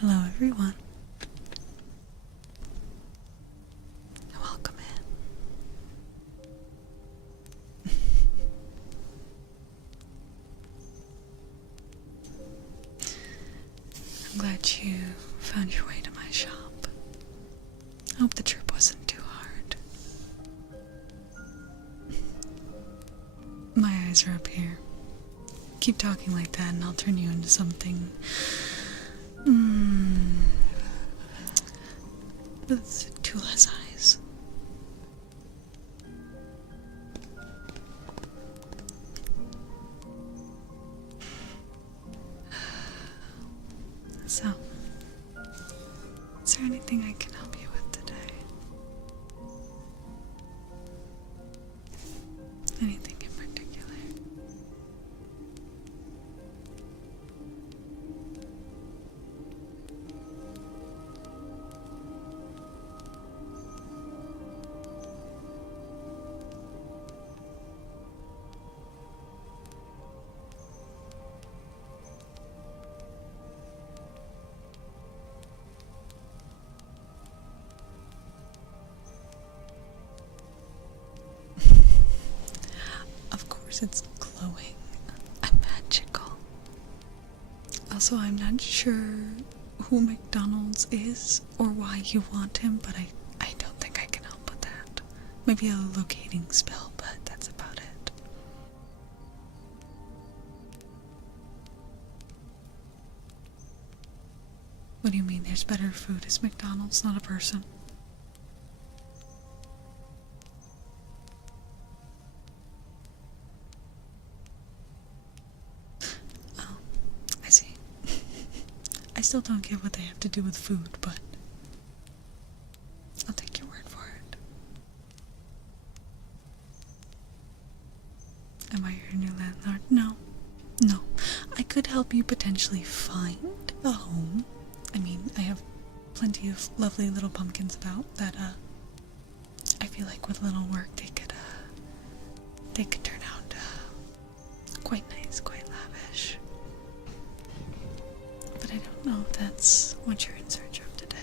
Hello everyone. Welcome in. I'm glad you found your way to my shop. I hope the trip wasn't too hard. My eyes are up here. Keep talking like that and I'll turn you into something with two less eyes. So, is there anything I can help you with today? Anything in particular? Of course it's glowing. I'm magical. Also, I'm not sure who McDonald's is or why you want him, but I don't think I can help with that. Maybe a locating spell, but that's about it. What do you mean there's better food? Is McDonald's not a person? I see. I still don't get what they have to do with food, but I'll take your word for it. Am I your new landlord? No. No. I could help you potentially find a home. I mean, I have plenty of lovely little pumpkins about that, I feel like with little work they could turn out, quite nice, quite lavish. But I don't know if that's what you're in search of today.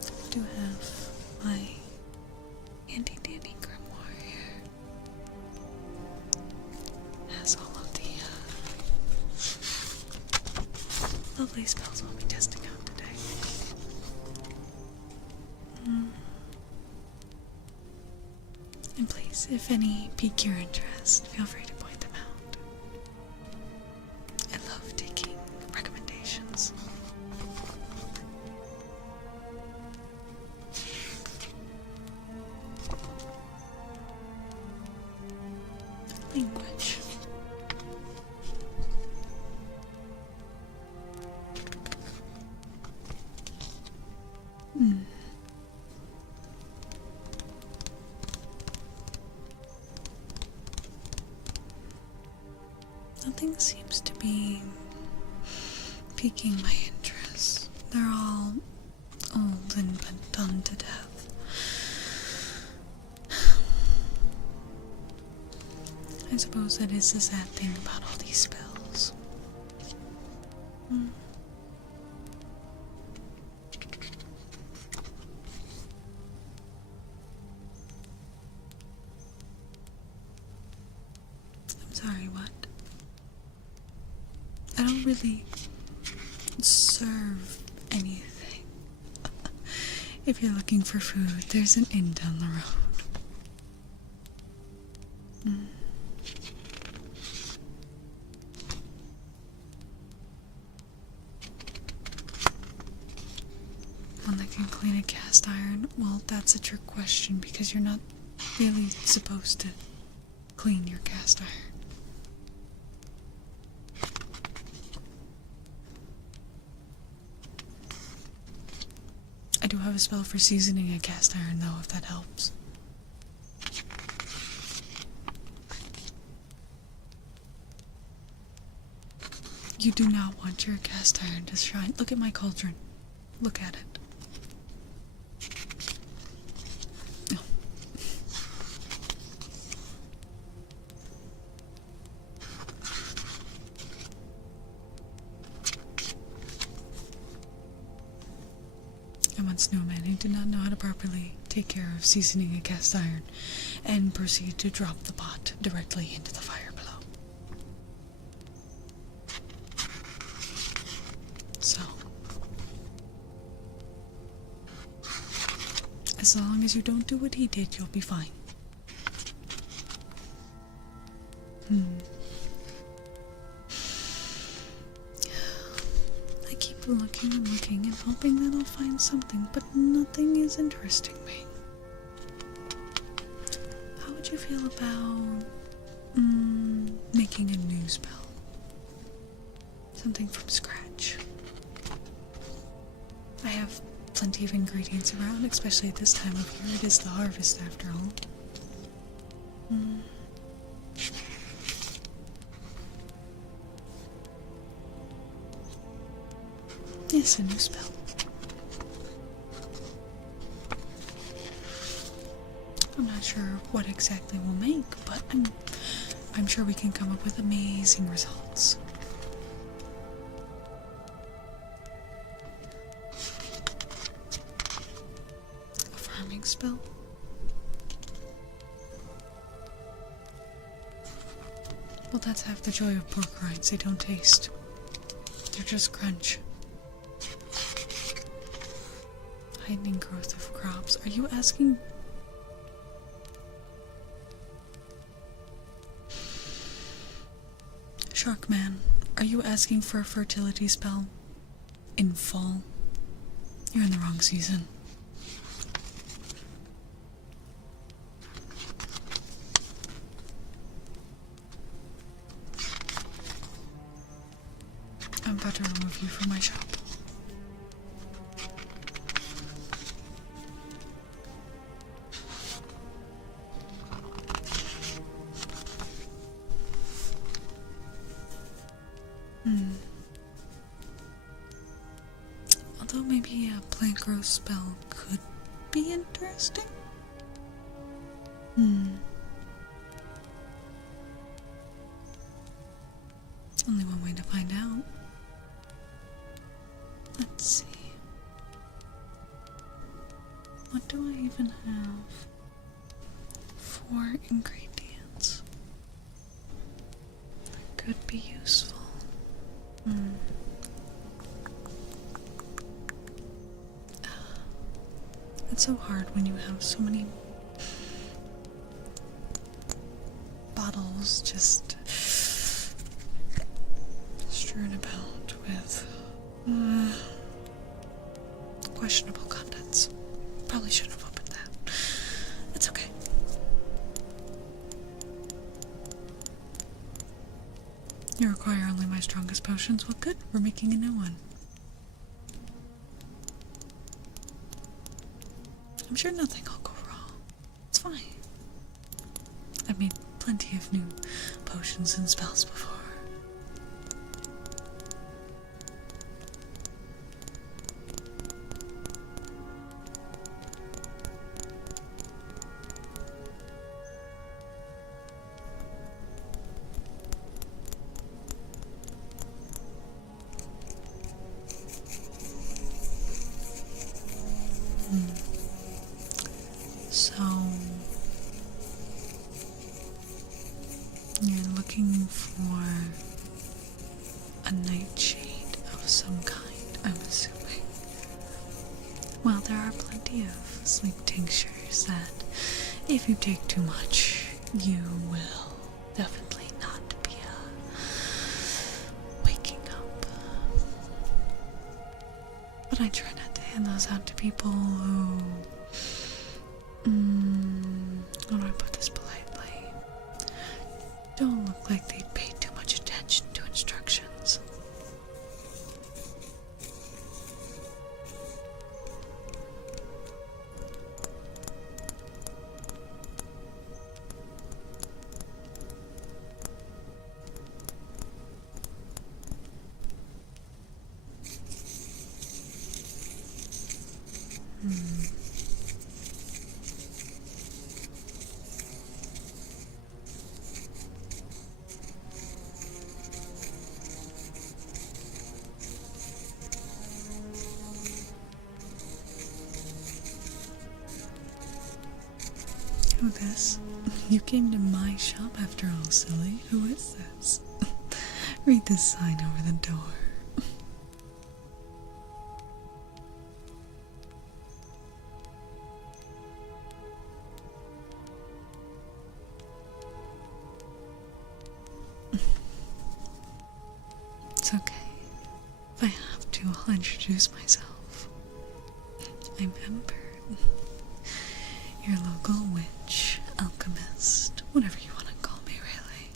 I do have my handy dandy grimoire here. Has all of the lovely spells we'll be testing out today. And please, if any pique your interest, feel free to point them out. I love taking recommendations. Language. Nothing seems to be piquing my interest. They're all old and been done to death. I suppose that is the sad thing about all these spells. I'm sorry, what? I don't really serve anything. If you're looking for food, there's an inn down the road. One that can clean a cast iron? Well, that's a trick question because you're not really supposed to clean your cast iron. I do have a spell for seasoning a cast iron though, if that helps. You do not want your cast iron to shine. Look at my cauldron. Look at it. Oh. I once knew a man who did not know how to properly take care of seasoning a cast iron and proceed to drop the pot directly into the fire below. So, as long as you don't do what he did, you'll be fine. I keep looking and looking and hoping that I'll find something, but nothing is interesting me. How would you feel about making a new spell? Something from scratch. I have plenty of ingredients around, especially at this time of year. It is the harvest after all. Yes, a new spell. I'm not sure what exactly we'll make, but I'm sure we can come up with amazing results. A farming spell? Well, that's half the joy of pork rinds. They don't taste. They're just crunch. Heightening growth of crops. Are you asking? Sharkman, are you asking for a fertility spell in fall? You're in the wrong season. I'm about to remove you from my shop. Although maybe a plant growth spell could be interesting. Only one way to find out. Let's see. What do I even have? 4 ingredients. That could be useful. It's so hard when you have so many bottles just strewn about with questionable contents. Probably shouldn't have opened that. It's okay. You require only my strongest potions. Well, good. We're making a new one. I'm sure nothing will go wrong. It's fine. I've made plenty of new potions and spells before. So, you're looking for a nightshade of some kind, I'm assuming. Well, there are plenty of sleep tinctures that, if you take too much, you will definitely not be waking up. But I try not to hand those out to people who... how do I put this politely? Don't look like they paid too much attention to instructions. Who this? You came to my shop after all, silly. Who is this? Read this sign over the door. It's okay. If I have to, I'll introduce myself. I'm Ember. Your local witch, alchemist, whatever you want to call me, really.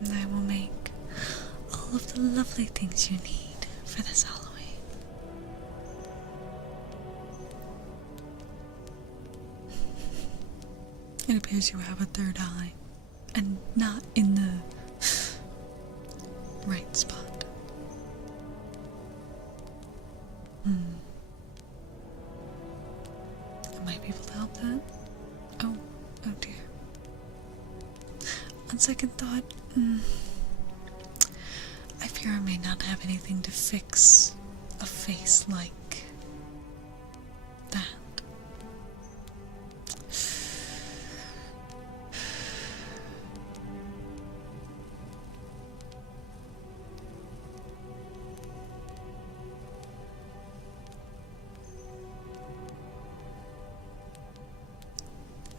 And I will make all of the lovely things you need for this Halloween. It appears you have a third eye, and not in the right spot. I might be able to help that. Oh dear. On second thought, I fear I may not have anything to fix a face like that.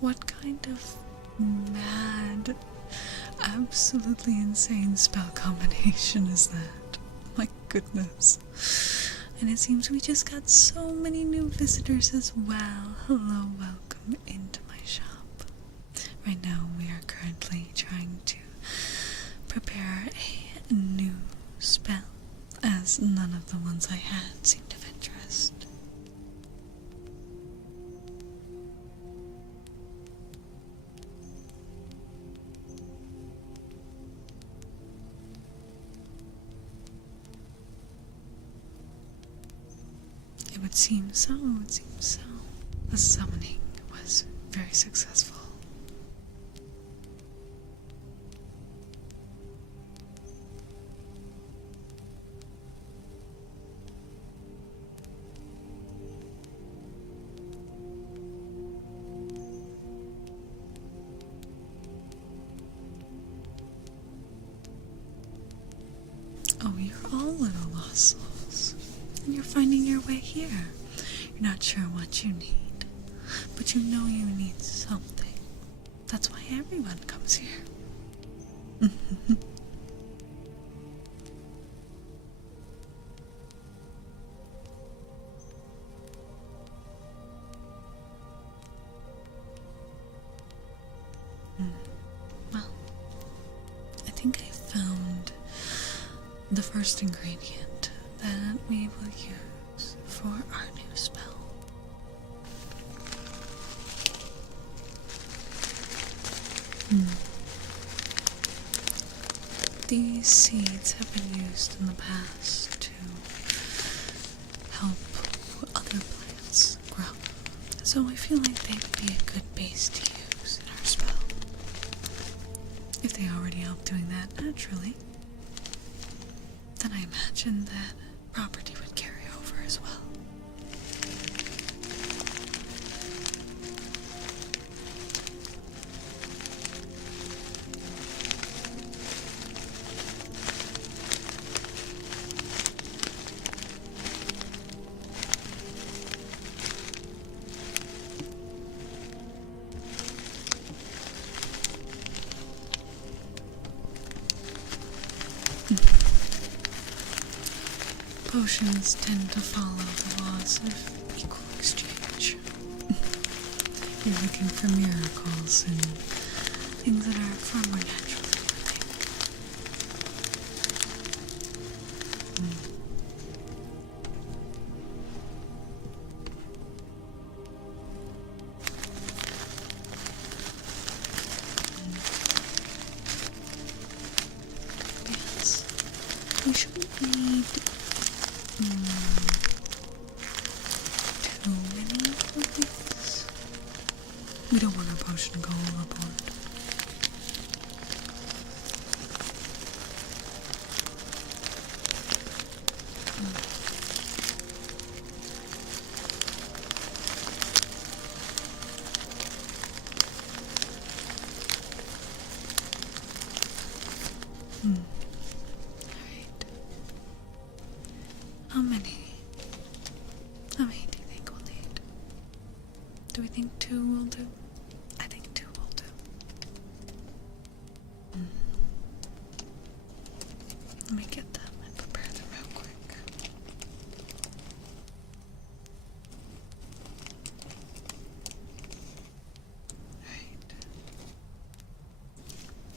What kind of mad, absolutely insane spell combination is that? My goodness. And it seems we just got so many new visitors as well. Hello, welcome into my shop. Right now we are currently trying to prepare a new spell, as none of the ones I had seemed of interest. It would seem so, The summoning was very successful. Oh, you're all little lost souls. And you're finding your way here. You're not sure what you need, but you know you need something. That's why everyone comes here. Well, I think I found the first ingredient that we will use for our new spell. These seeds have been used in the past to help other plants grow, so I feel like they would be a good base to use in our spell. If they already help doing that naturally, then I imagine that property would carry over as well. Potions tend to follow the laws of equal exchange. You're looking for miracles and things that are far more naturally living. Yes, we shouldn't need too many of these. We don't want our potion to go overboard. Alright. How many? How many do you think we'll need? Do we think 2 will do? I think 2 will do. Let me get them and prepare them real quick. Alright.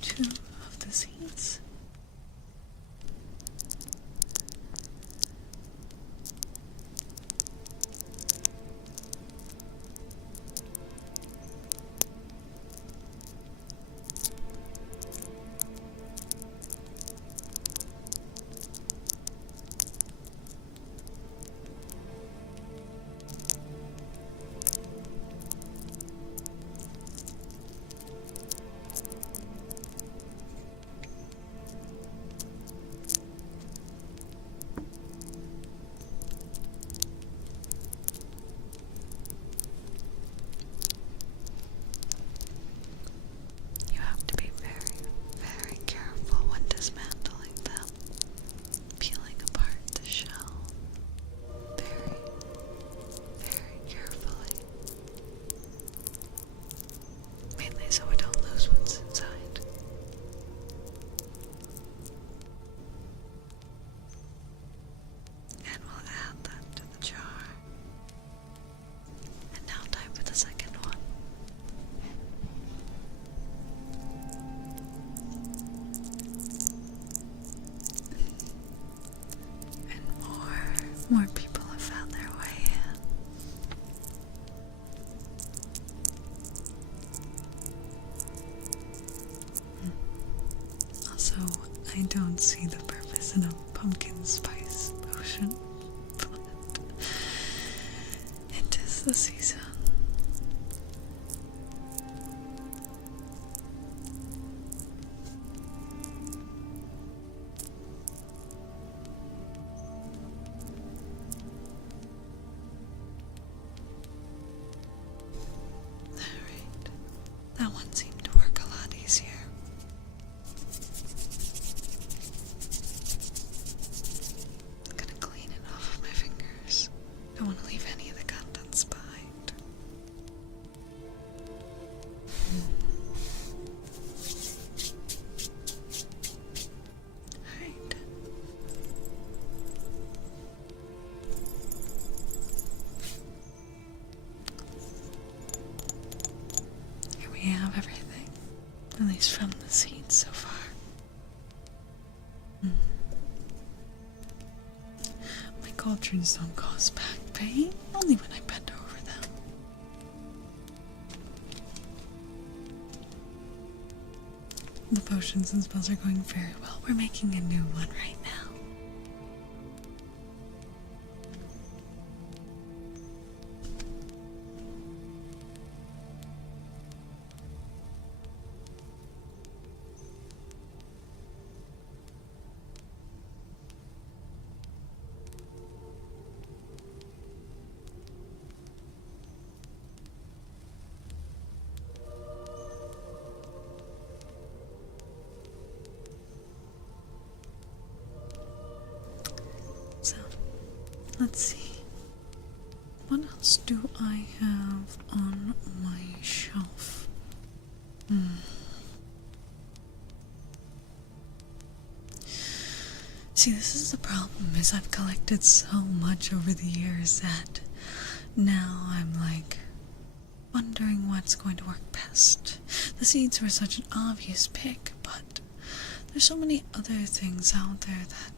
2 of the seeds. You have to be very, very careful when dismantling them, peeling apart the shell very, very carefully, mainly so we don't lose what's inside. And we'll add that to the jar. And now time for the second one. And more people have found their way in. Also, I don't see the purpose in a pumpkin spice potion, but it is the season. Alright, that one seemed to work a lot easier. I'm gonna clean it off of my fingers. Don't want to leave any of the contents behind. Alright. Here we have everything, at least from the seeds so far. My cauldrons don't cause back pain, only when I bend over them. The potions and spells are going very well. We're making a new one right now. So, let's see. What else do I have on my shelf? See, this is the problem, is I've collected so much over the years that now I'm like wondering what's going to work best. The seeds were such an obvious pick, but there's so many other things out there that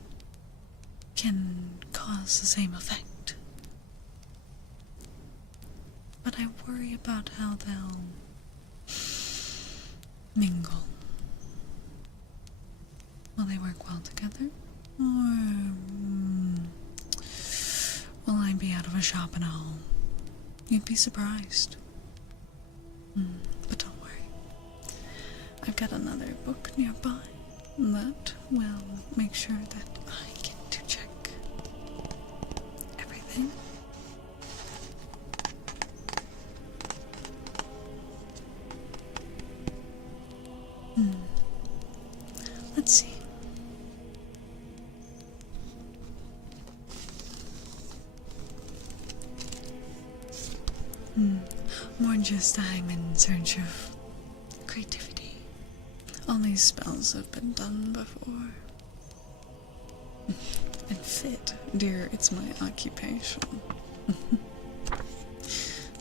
can cause the same effect. But I worry about how they'll mingle. Will they work well together? Or might be out of a shop and a home. You'd be surprised. But don't worry. I've got another book nearby that will make sure that I get to check everything. Let's see. More just I'm in search of creativity. All these spells have been done before. And fit, dear, it's my occupation.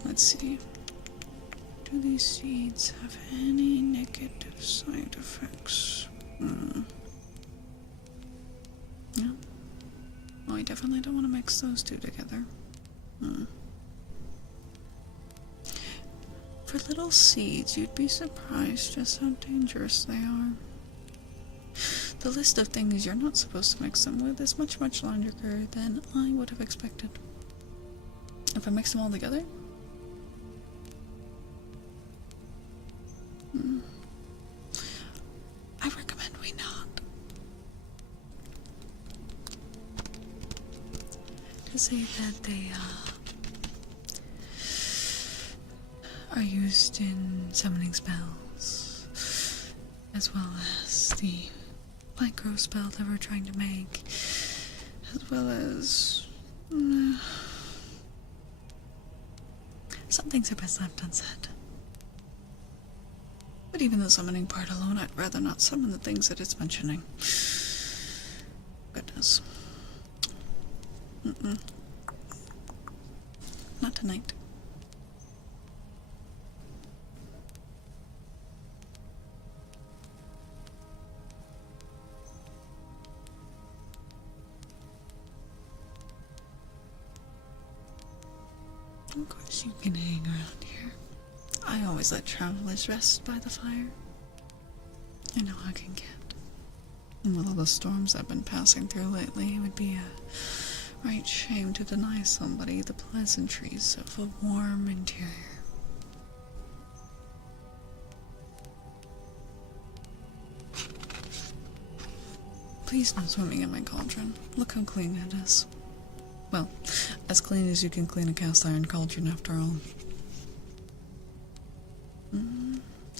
Let's see. Do these seeds have any negative side effects? No. Oh, I definitely don't want to mix those two together. For little seeds, you'd be surprised just how dangerous they are. The list of things you're not supposed to mix them with is much, much longer than I would have expected. If I mix them all together? I recommend we not. To say that they, are used in summoning spells, as well as the micro spell that we're trying to make, as well as some things are best left unsaid. But even the summoning part alone, I'd rather not summon the things that it's mentioning. Goodness. Not tonight. Of course you can hang around here. I always let travelers rest by the fire. I know how it can get. And with all the storms I've been passing through lately, it would be a right shame to deny somebody the pleasantries of a warm interior. Please no swimming in my cauldron. Look how clean it is. Well, as clean as you can clean a cast iron cauldron after all.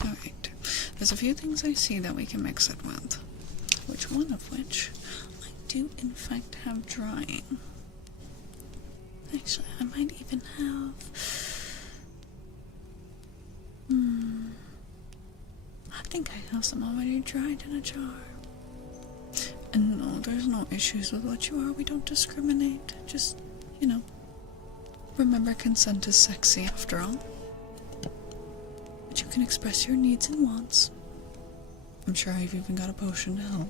Alright. There's a few things I see that we can mix it with. One of which I do in fact have drying. Actually, I might even have... I think I have some already dried in a jar. And no, there's no issues with what you are. We don't discriminate. Just, you know, remember consent is sexy after all. But you can express your needs and wants. I'm sure I've even got a potion to help.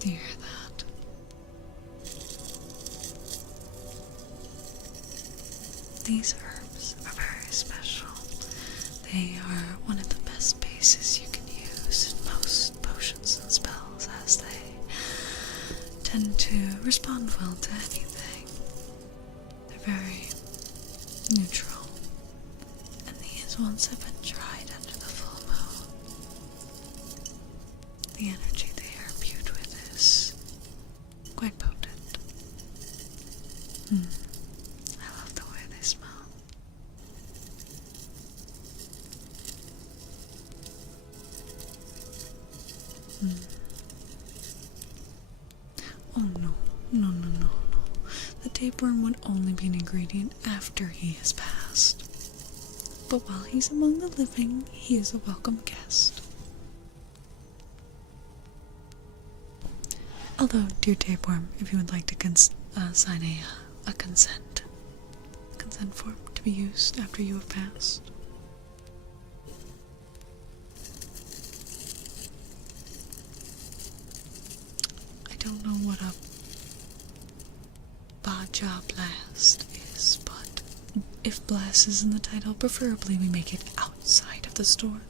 Do you hear that? These herbs are very special. They are one of the best bases you can use in most potions and spells, as they tend to respond well to anything. They're very neutral, and these ones have been tried under the full moon. The energy they are imbued with is quite potent. I love the way they smell. Oh no. The tapeworm would only be an ingredient after he has passed. But while he's among the living, he is a welcome guest. Although, dear tapeworm, if you would like to sign a consent form to be used after you have passed. job Blast is, but if Blast is in the title, preferably we make it outside of the store.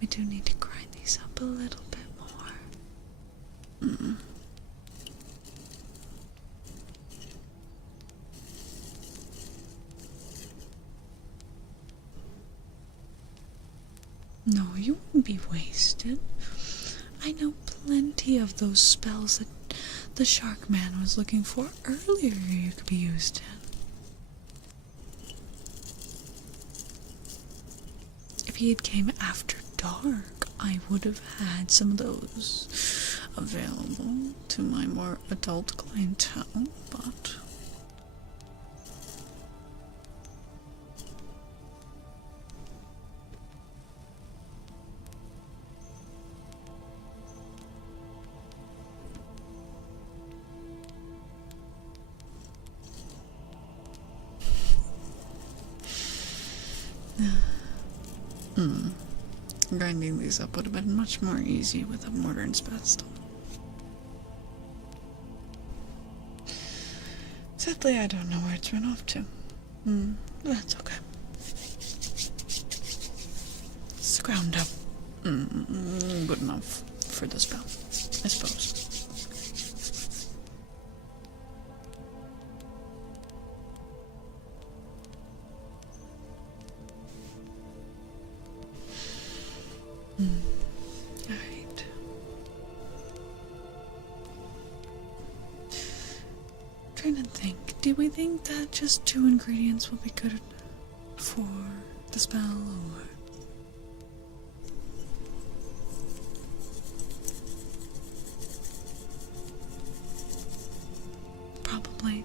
We do need to grind these up a little bit more. No, you wouldn't be wasted. I know plenty of those spells that the Shark Man was looking for earlier you could be used in. If he had came after dark, I would have had some of those available to my more adult clientele, but... Grinding these up would have been much more easy with a mortar and pestle. Sadly, I don't know where it's run off to. That's okay. It's ground up. Good enough for the spell, I suppose. Alright. Trying to think. Do we think that just 2 ingredients will be good for the spell, or... Probably.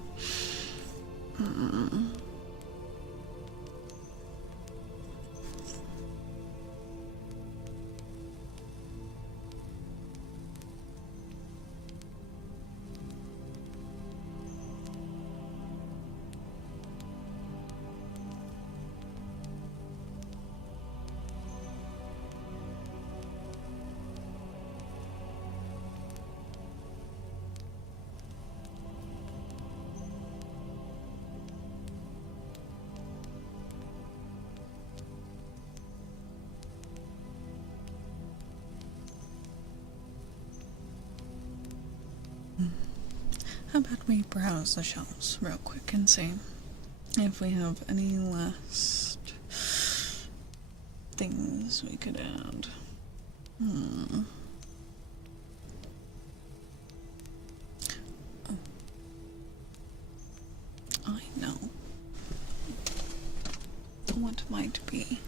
How about we browse the shelves real quick and see if we have any last things we could add. Oh. I know what might be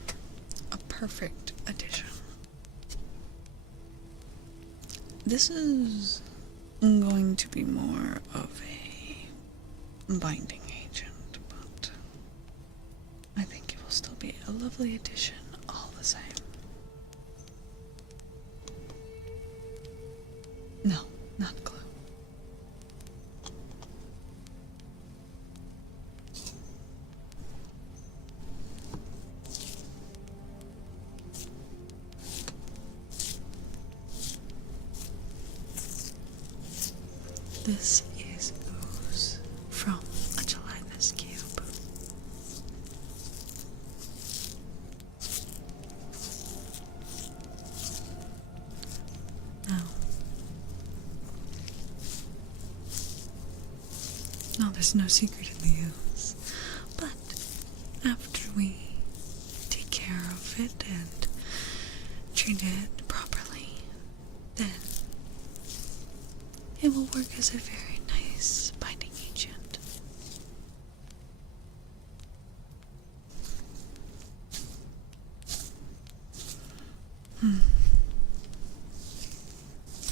a perfect addition. This is going to be more of a binding agent, but I think it will still be a lovely addition all the same. No, not glue. This is ooze from a gelatinous cube. No, there's no secret in the ooze. But after we take care of it and treat it properly, then it will work as a very nice binding agent.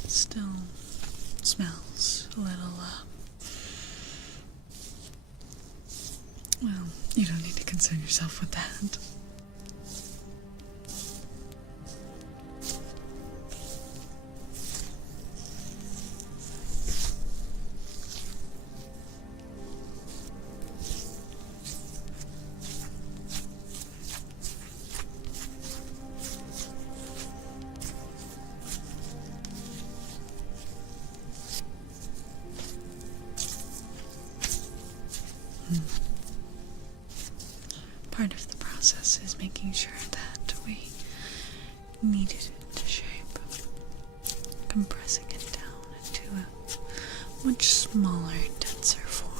It still smells a little, well, you don't need to concern yourself with that. process is making sure that we knead it into shape, compressing it down into a much smaller, denser form.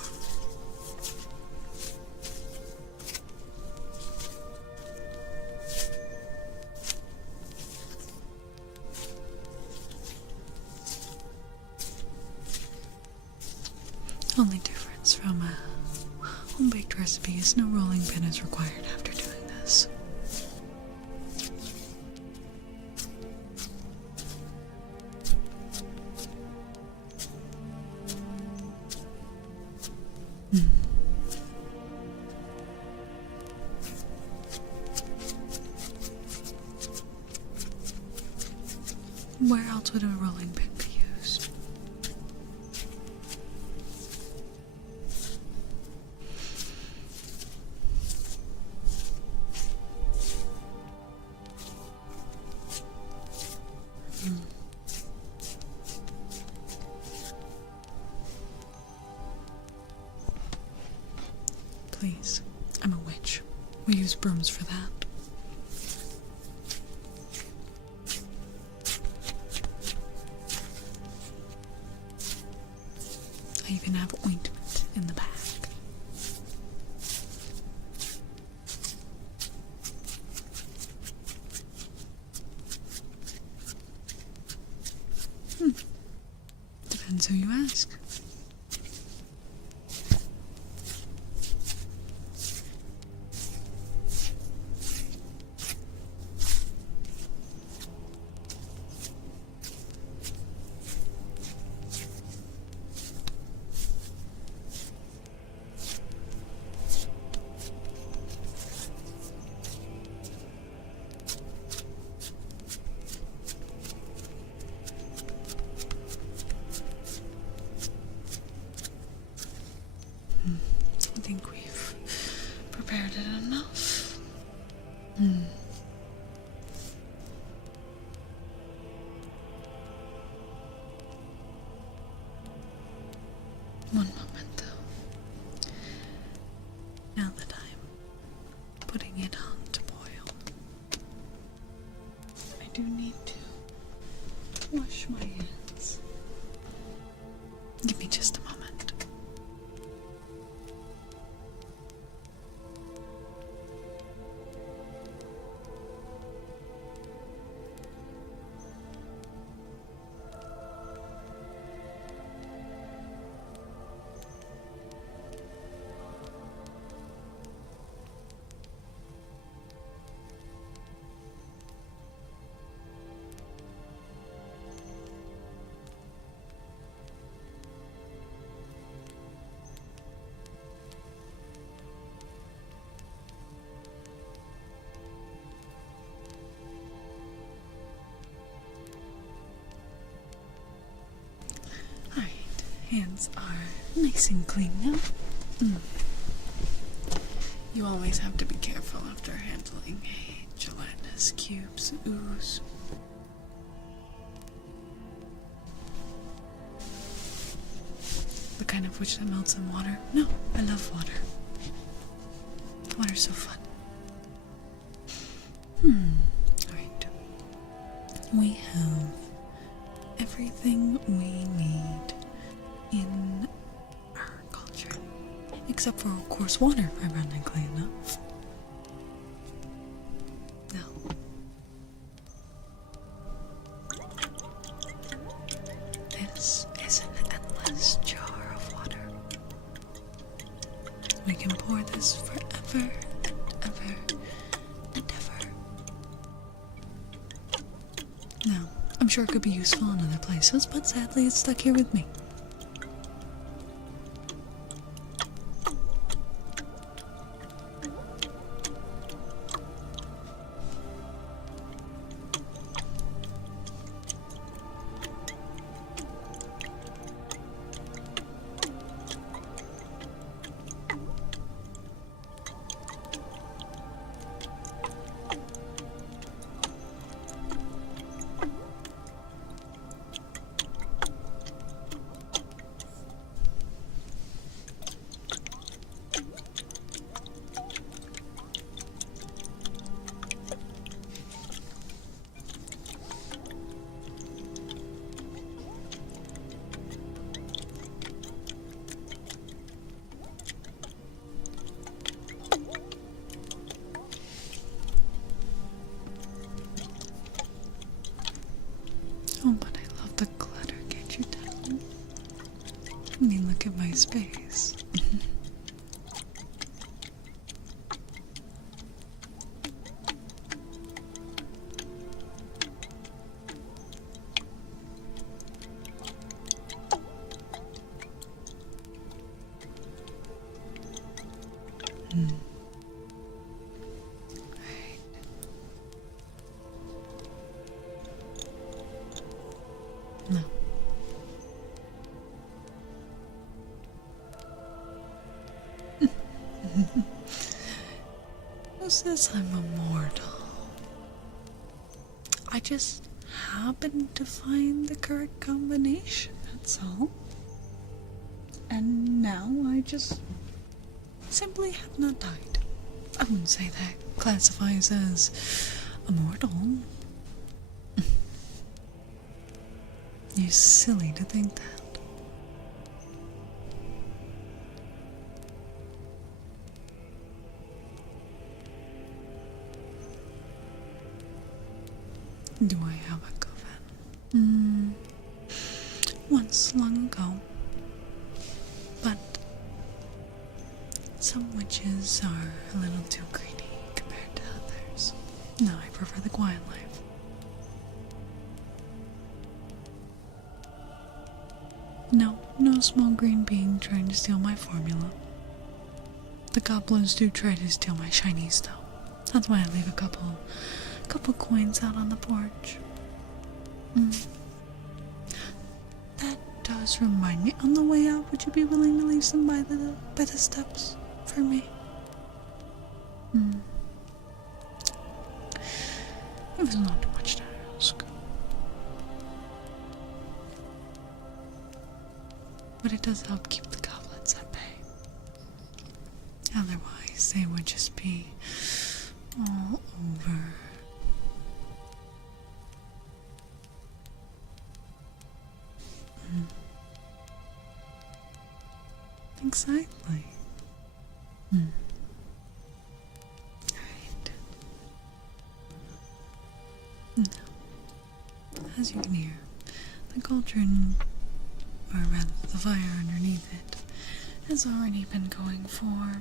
Only difference from a home-baked recipe is no rolling pin is required after doing this. Where else would a rolling pin be used? Please, I'm a witch. We use brooms for that. I even have ointment in the bag. Depends who you ask. I think we've prepared it enough. One moment though. Now that I'm putting it on to boil, I do need to wash my hands. Give me just a moment. Hands are nice and clean now. You always have to be careful after handling a gelatinous cubes ooze. The kind of witch that melts in water? No, I love water. Water's so fun. Alright. We have everything we need in our culture, except for, of course, water, ironically enough. Now, this is an endless jar of water. We can pour this forever, ever, and ever. Now, I'm sure it could be useful in other places, but sadly it's stuck here with me. space. No. Who says I'm immortal? I just happened to find the correct combination, that's all. And now I just simply have not died. I wouldn't say that classifies as immortal. You're silly to think that. Do I have a coven? Once long ago. But some witches are a little too greedy compared to others. No, I prefer the quiet life. No small green being trying to steal my formula. The goblins do try to steal my shinies though. That's why I leave a couple coins out on the porch. That does remind me, on the way out, would you be willing to leave some by the steps for me? It was not too much to ask. But it does help keep the goblins at bay. Otherwise, they would just be all over. Exactly. Right. Now, as you can hear, the cauldron, or rather the fire underneath it, has already been going for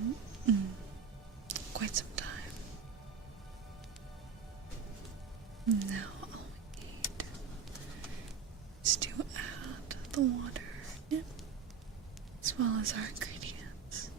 quite some time. Now all we need is to add the water, as well as our ingredients.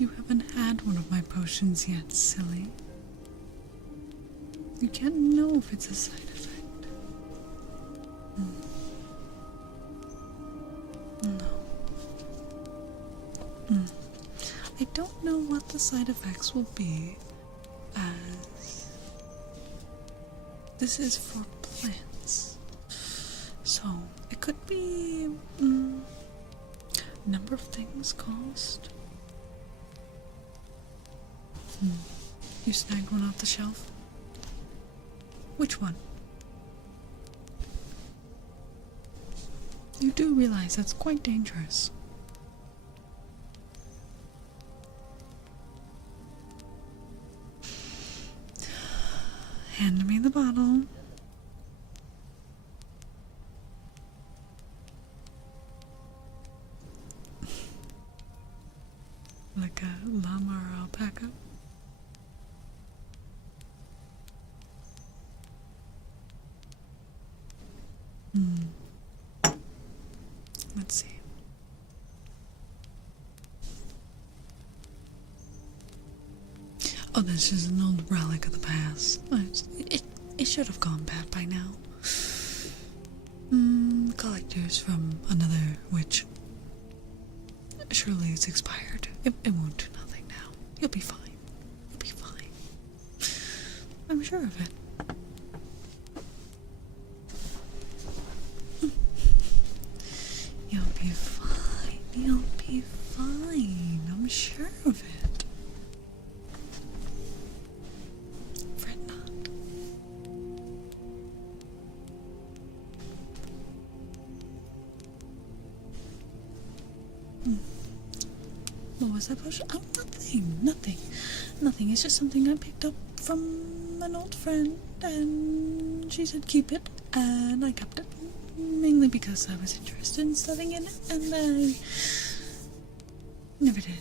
You haven't had one of my potions yet, silly. You can't know if it's a side effect. No. I don't know what the side effects will be, as this is for plants. So, it could be number of things cost. You snagged one off the shelf? Which one? You do realize that's quite dangerous. Hand me the bottle. Like a llama or alpaca? Let's see. Oh, this is an old relic of the past. It should have gone bad by now. Collectors from another witch. Surely it's expired. It won't do nothing now. You'll be fine. You'll be fine. I'm sure of it. You'll be fine. You'll be fine. I'm sure of it. Fret not. What was that potion? Oh, nothing. Nothing. Nothing. It's just something I picked up from an old friend, and she said keep it, and I kept it. Mainly because I was interested in studying in it, and I never did.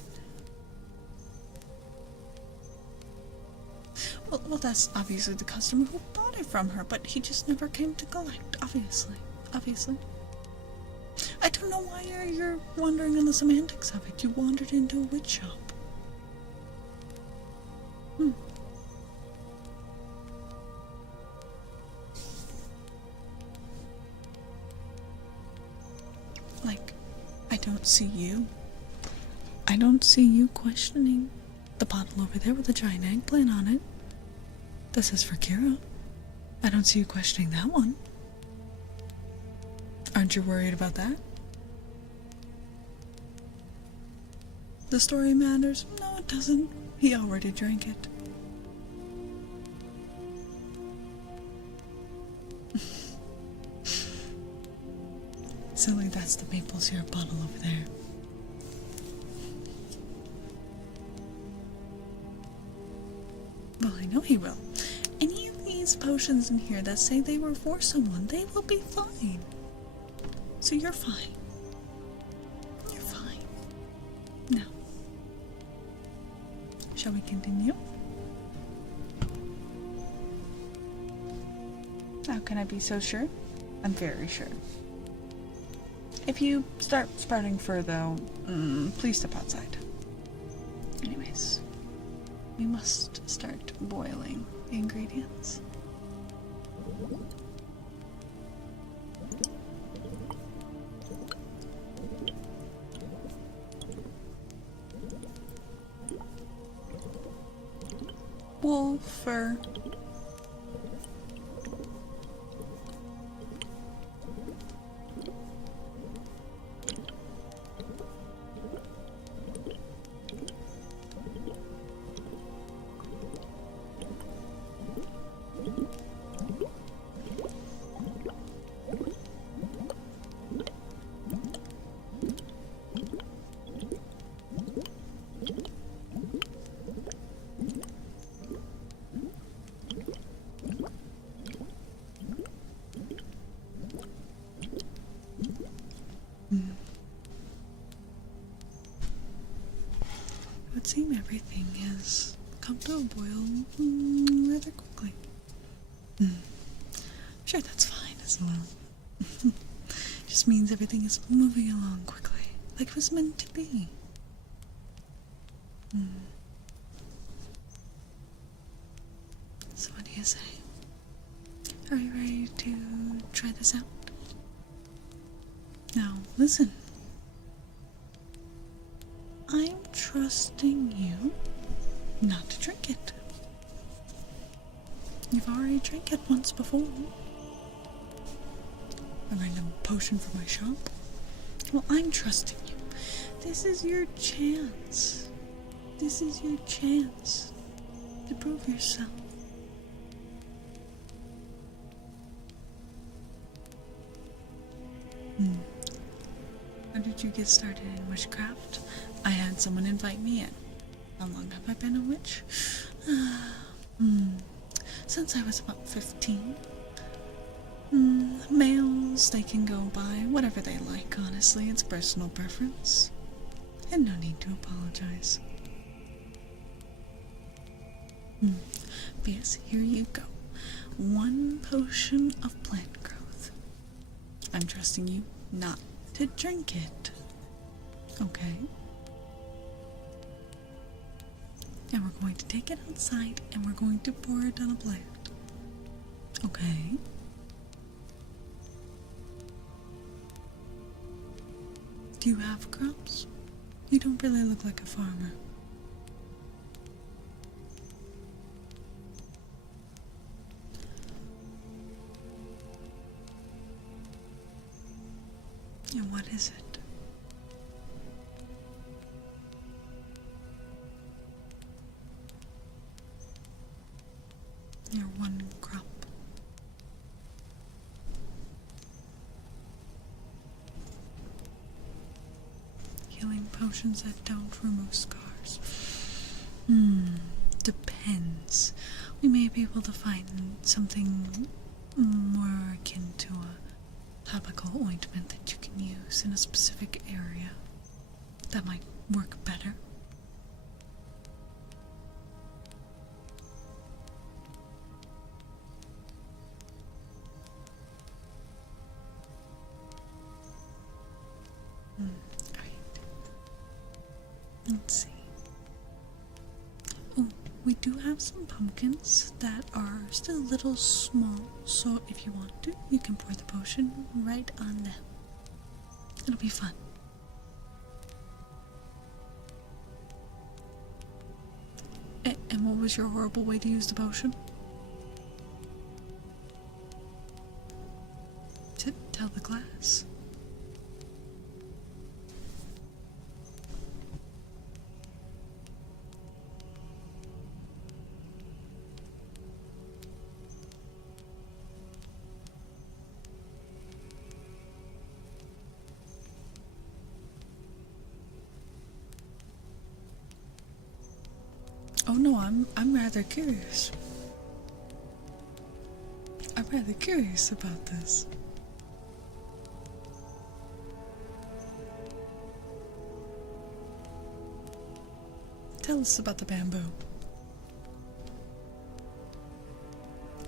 Well, that's obviously the customer who bought it from her, but he just never came to collect, obviously. I don't know why you're wondering on the semantics of it. You wandered into a witch shop. Like, I don't see you. I don't see you questioning the bottle over there with the giant eggplant on it. That says for Kira. I don't see you questioning that one. Aren't you worried about that? The story matters? No, it doesn't. He already drank it. Silly, that's the maple syrup bottle over there. Well, I know he will. Any of these potions in here that say they were for someone, they will be fine. So you're fine. You're fine. Now, shall we continue? How can I be so sure? I'm very sure. If you start sprouting fur, though, please step outside. Anyways, we must start boiling the ingredients. Wool, fur. It would seem everything has come to a boil rather quickly. Sure, that's fine as well. Just means everything is moving along quickly, like it was meant to be. So what do you say? Are you ready to try this out? Now, listen. I'm trusting you not to drink it. You've already drank it once before. A random potion from my shop. Well, I'm trusting you. This is your chance. This is your chance to prove yourself. How did you get started in witchcraft? I had someone invite me in. How long have I been a witch? Since I was about 15. Males, they can go by whatever they like, honestly. It's personal preference. And no need to apologize. But yes, here you go. 1 potion of plant growth. I'm trusting you not to drink it. Okay? And we're going to take it outside and we're going to pour it on a plate. Okay? Do you have crops? You don't really look like a farmer. And what is it? Your one crop. Healing potions that don't remove scars. Depends. We may be able to find something more akin to a topical ointment that you can use in a specific area. That might work better. Alright. Let's see. Oh, we do have some pumpkins that are still a little small, so if you want to, you can pour the potion right on them. It'll be fun. And what was your horrible way to use the potion? To tell the glass. Oh no, I'm rather curious. I'm rather curious about this. Tell us about the bamboo.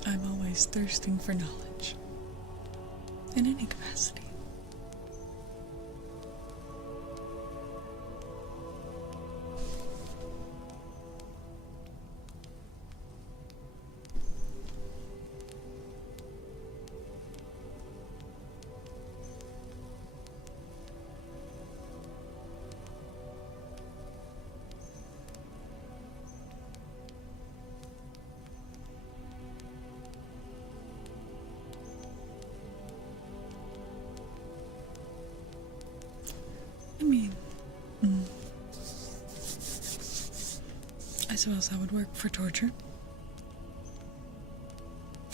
I'm always thirsting for knowledge. In any capacity. I mean, I suppose that would work for torture.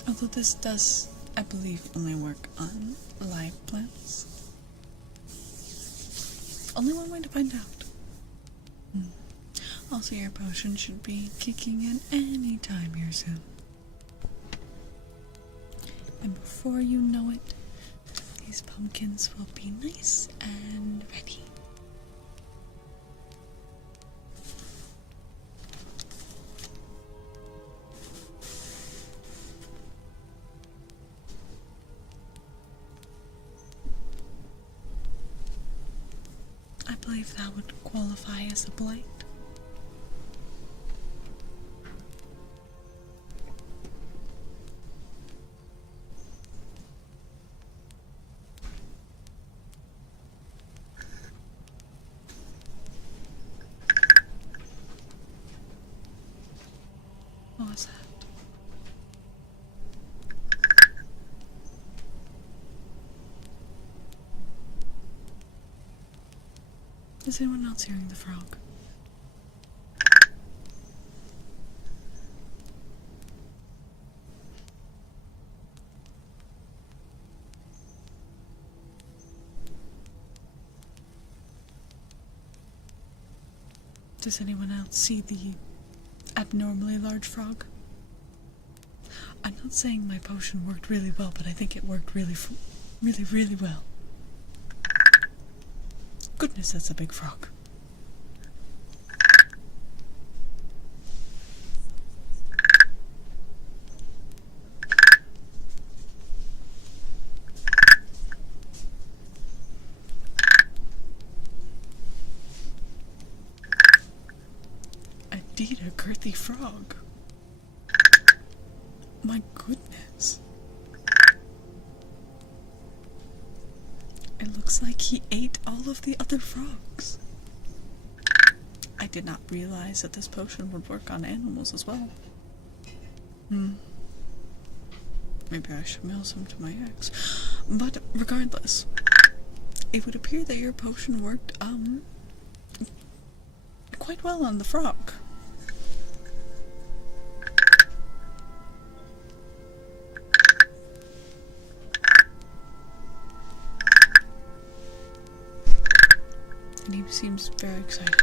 Although this does, I believe, only work on live plants. Only one way to find out. Also, your potion should be kicking in any time here soon. And before you know it, these pumpkins will be nice and ready. I believe that would qualify as a blight. What was that? Is anyone else hearing the frog? Does anyone else see the abnormally large frog? I'm not saying my potion worked really well, but I think it worked really well. Goodness, that's a big frog. indeed a girthy frog. My goodness. It looks like he ate all of the other frogs. I did not realize that this potion would work on animals as well. Maybe I should mail some to my ex. But regardless, it would appear that your potion worked, quite well on the frog. And he seems very excited.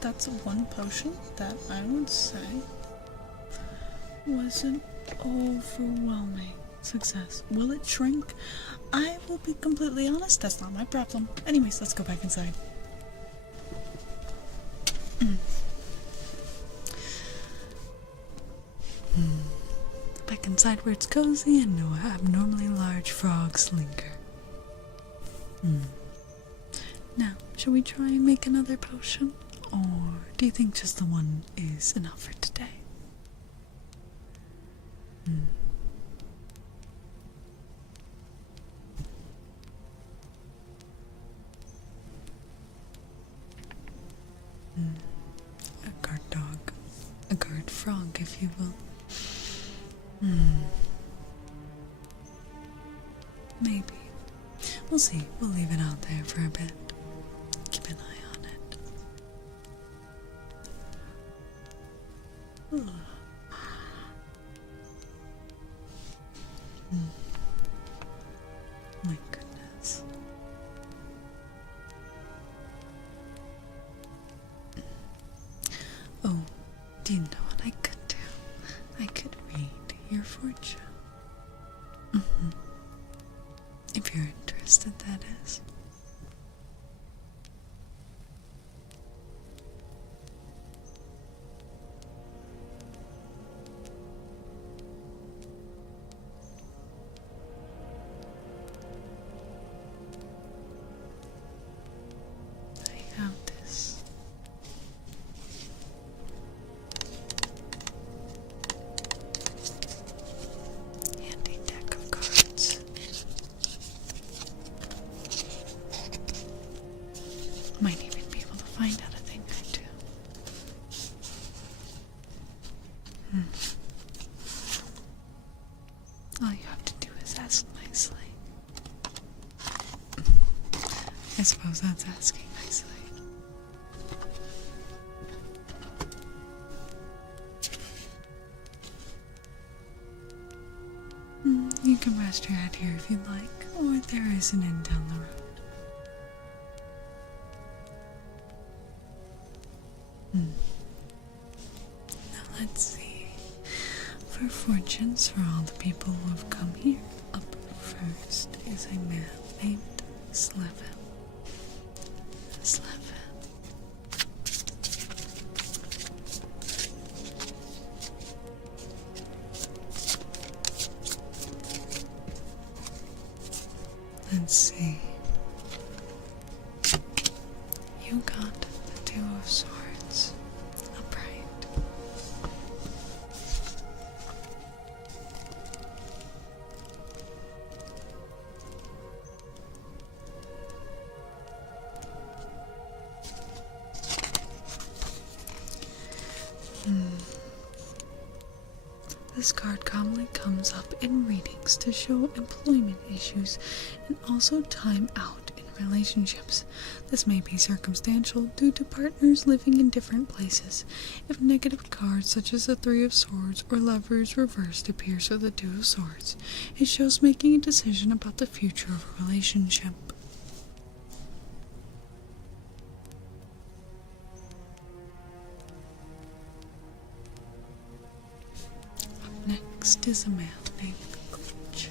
That's one potion that I would say was an overwhelming success. Will it shrink? I will be completely honest, that's not my problem. Anyways, let's go back inside. Back inside where it's cozy and no abnormally large frogs linger. Now, shall we try and make another potion? Or do you think just the one is enough for today? A guard dog. A guard frog, if you will. Maybe. We'll see. We'll leave it out there for a bit. Keep an eye on it. My goodness. Oh, do you know what I could do? I could read your fortune. If you're interested, that is. I have this. Handy deck of cards. Might even be able to find out a thing or two. All you have to do is ask nicely. I suppose that's asking nicely. You can rest your head here if you'd like, or there is an inn down the road. Now let's see. For fortunes for all the people who have come here, up first is a man named Slevin. Let's see. You got the Two of Swords. Upright. This card commonly comes up in readings to show employment issues and also time out in relationships. This may be circumstantial due to partners living in different places. If negative cards such as the Three of Swords or Lovers reversed appears with the Two of Swords, it shows making a decision about the future of a relationship. next is a man named Glitch.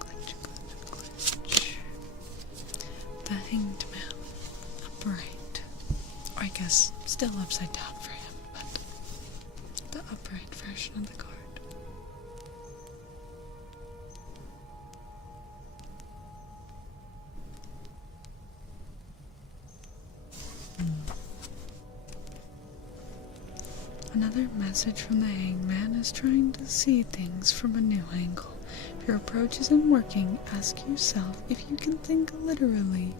Glitch, glitch, glitch. The Hanged Man. Upright. Or I guess still upside down for him, but the upright version of the card. Another message from the Hangman is trying to see things from a new angle. If your approach isn't working, ask yourself if you can think literally,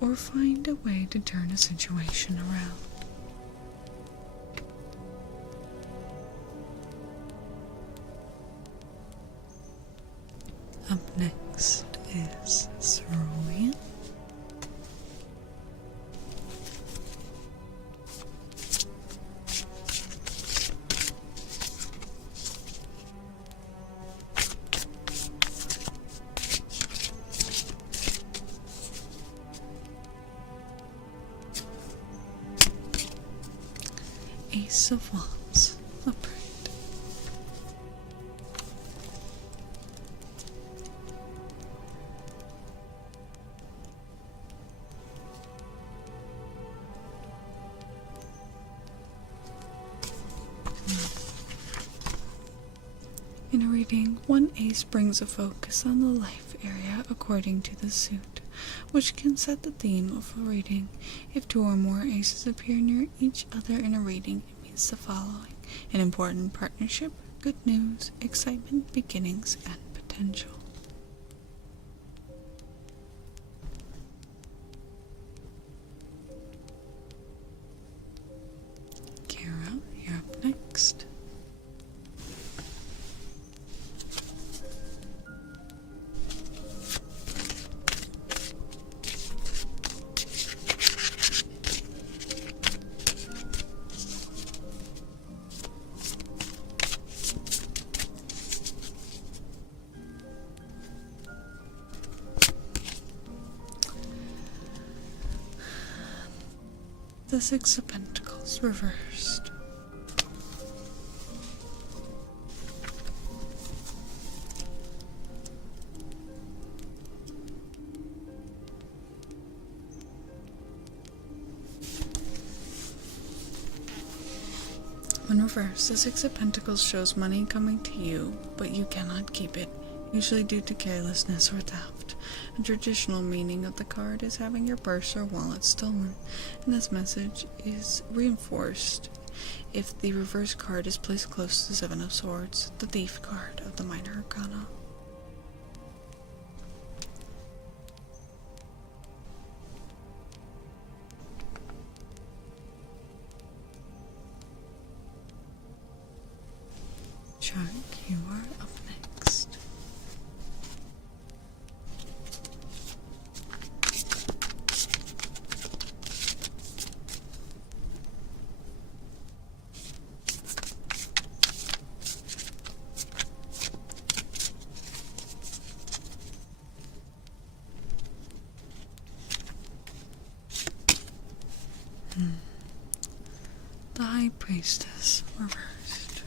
or find a way to turn a situation around. Up next is Cerulean. Ace of Wands, upright. In a reading, one ace brings a focus on the life area according to the suit, which can set the theme of a reading. If two or more aces appear near each other in a reading, it means the following: an important partnership, good news, excitement, beginnings, and potential. Kara, you're up next. The Six of Pentacles reversed. When reversed, the Six of Pentacles shows money coming to you, but you cannot keep it, usually due to carelessness or theft. A traditional meaning of the card is having your purse or wallet stolen, and this message is reinforced if the reverse card is placed close to the Seven of Swords, the Thief card of the Minor Arcana. Shark, you are up next. The High Priestess reversed.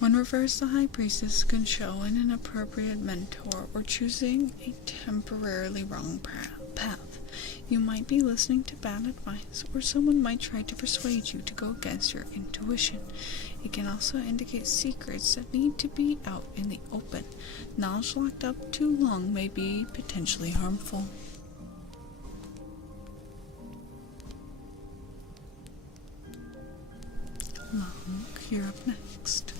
When reversed, the High Priestess can show an inappropriate mentor or choosing a temporarily wrong path. You might be listening to bad advice, or someone might try to persuade you to go against your intuition. It can also indicate secrets that need to be out in the open. Knowledge locked up too long may be potentially harmful. Monk, you're up next.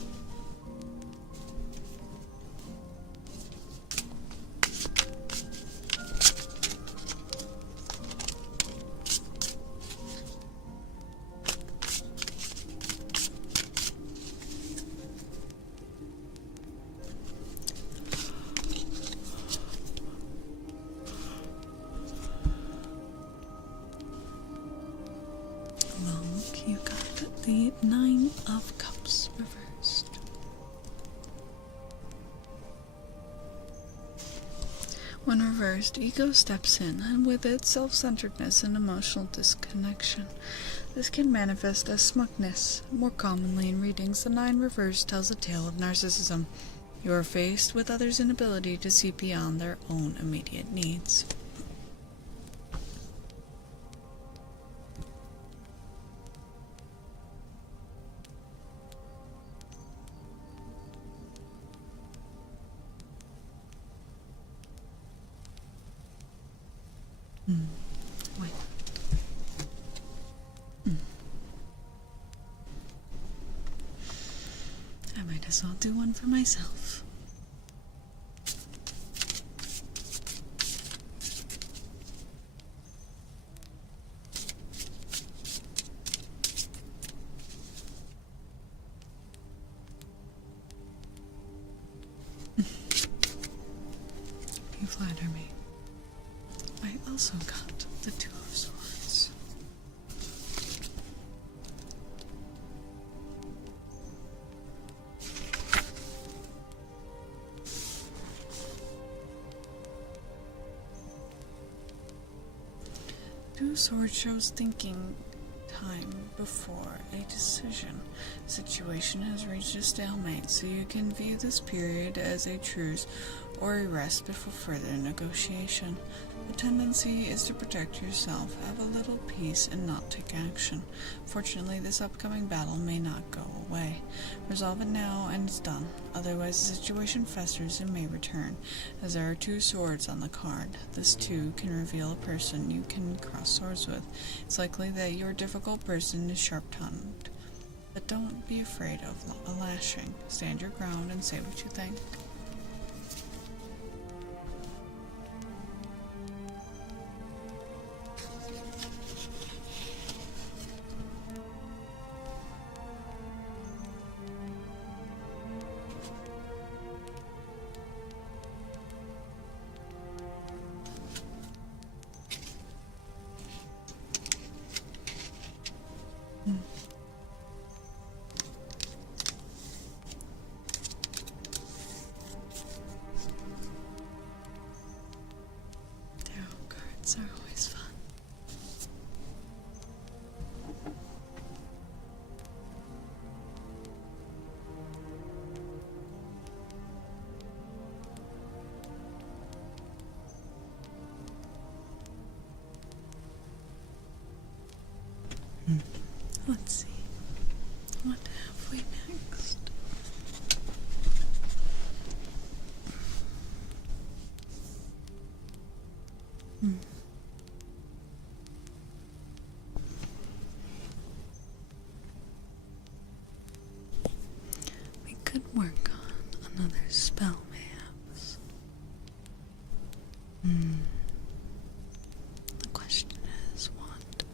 When reversed, ego steps in, and with it, self-centeredness and emotional disconnection. This can manifest as smugness. More commonly in readings, the 9 reversed tells a tale of narcissism. You are faced with others' inability to see beyond their own immediate needs. Wait. I might as well do one for myself. You flatter me. I also got the 2 of Swords. Two Swords shows thinking time before a decision. Situation has reached a stalemate, so you can view this period as a truce or a rest before further negotiation. The tendency is to protect yourself, have a little peace, and not take action. Fortunately, this upcoming battle may not go away. Resolve it now and it's done. Otherwise, the situation festers and may return, as there are 2 swords on the card. This too can reveal a person you can cross swords with. It's likely that your difficult person is sharp-tongued. But don't be afraid of a lashing. Stand your ground and say what you think. Tarot cards are always fun. Let's see. What have we next? We could work on another spell, perhaps. The question is, what?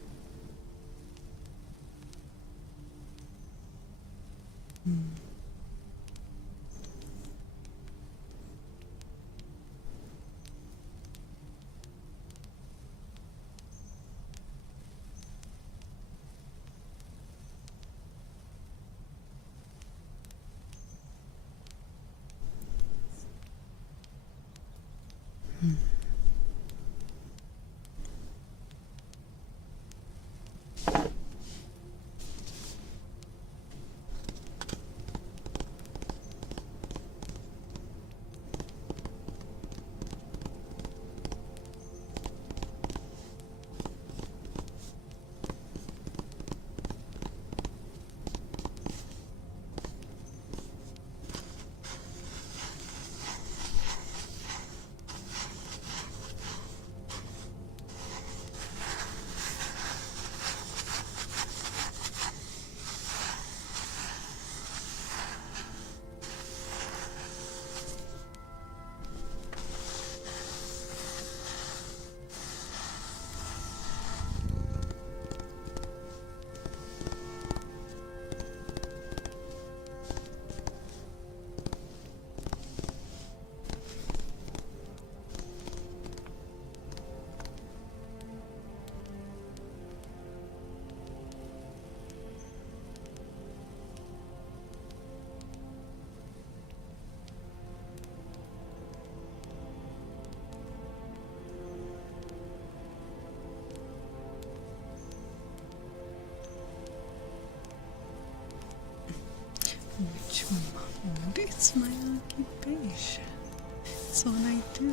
It's my occupation. It's what I do.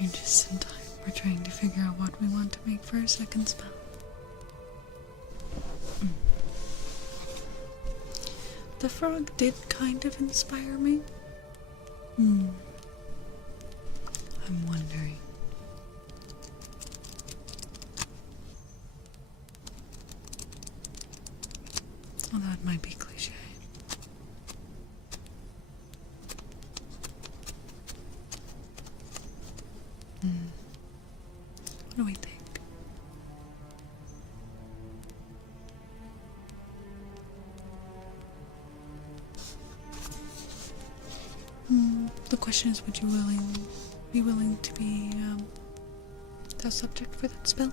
You're just in time. We're trying to figure out what we want to make for our second spell. The frog did kind of inspire me. I'm wondering. Although it might be cliche. What do we think? The question is, would you be willing to be the subject for that spell?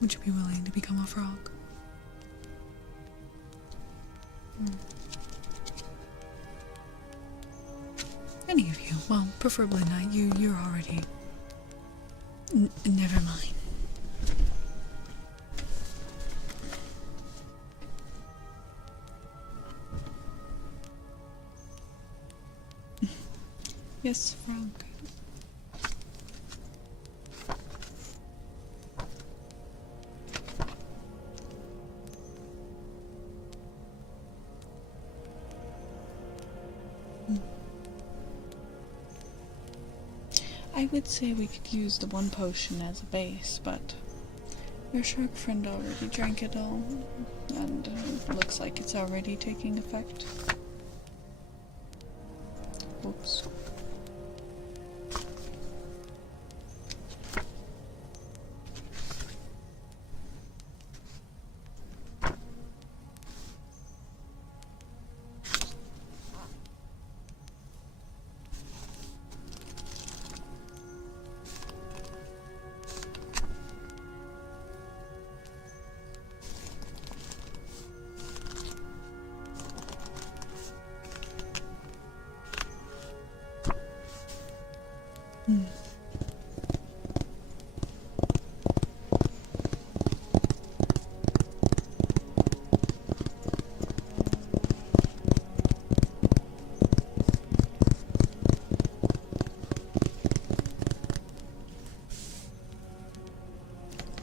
Would you be willing to become a frog? Any of you. Well, preferably not you. You're already... never mind. Yes, frog. I would say we could use the one potion as a base, but your shark friend already drank it all, and it looks like it's already taking effect. Oops.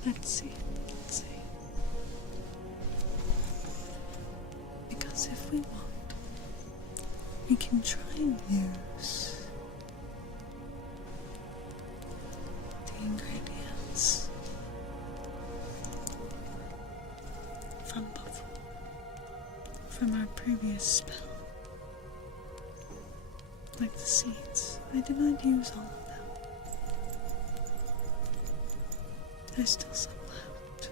Let's see. Because if we want, we can try and use the ingredients from our previous spell. Like the seeds. I did not use all of them. There's still some left.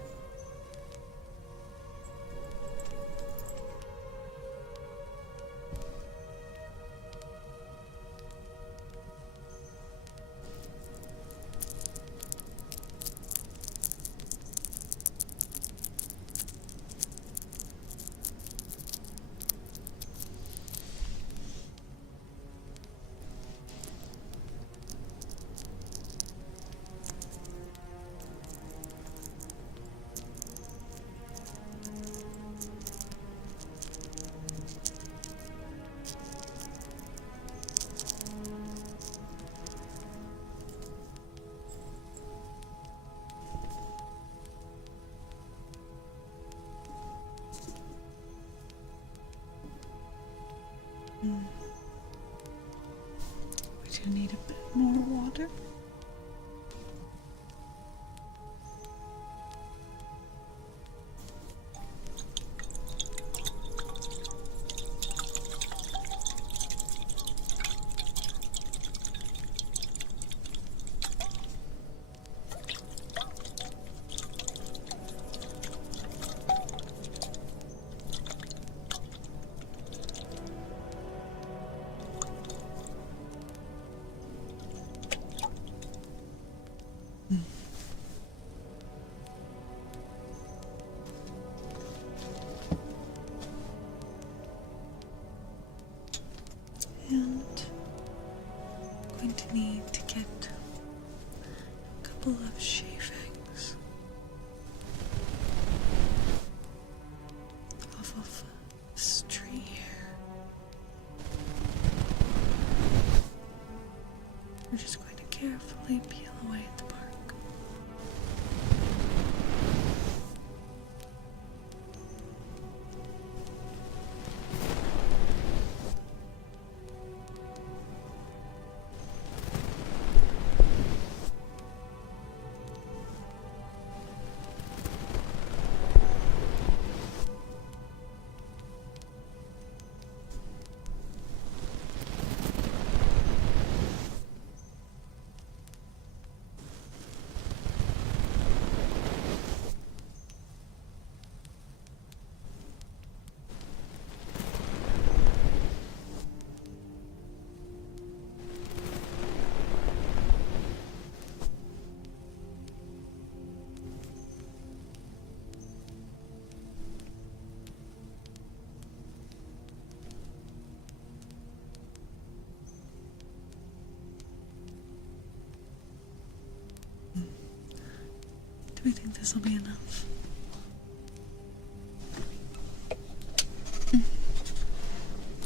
We do need a bit more water. think this will be enough?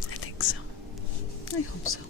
I think so. I hope so.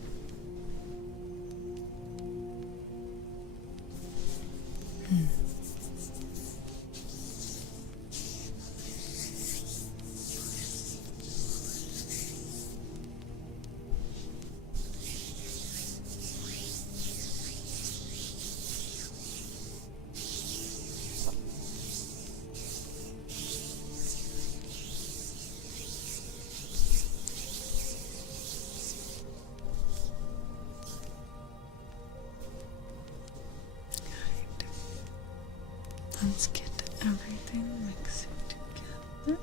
Let's get everything mixed together.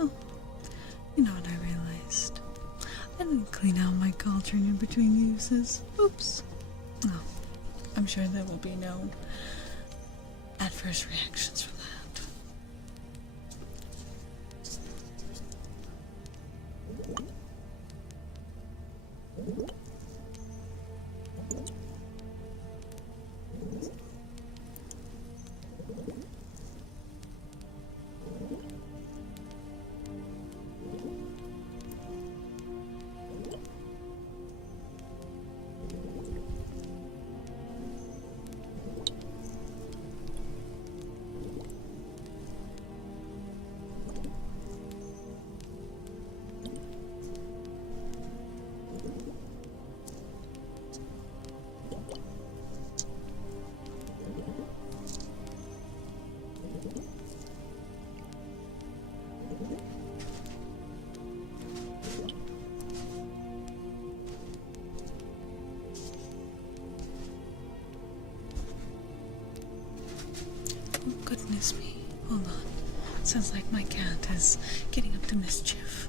Oh, you know what I realized? I didn't clean out my cauldron in between uses. Oops. Oh, I'm sure there will be no adverse reactions from that. Oh, goodness me. Hold on. Sounds like my cat is getting up to mischief.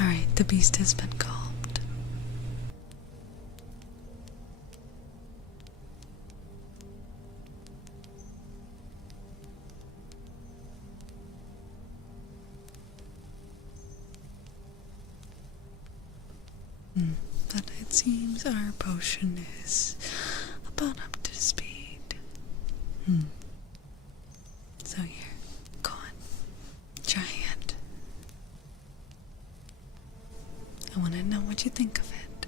Alright, the beast has been calmed. But it seems our potion is about up to speed. So here, go on. Try it. I want to know what you think of it.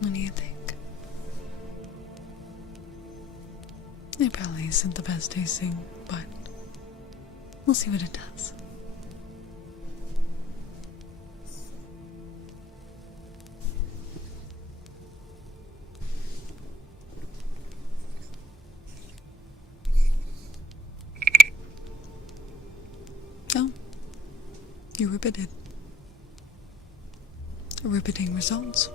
What do you think? It probably isn't the best tasting, but we'll see what it does. Oh, you riveted. Riveting results.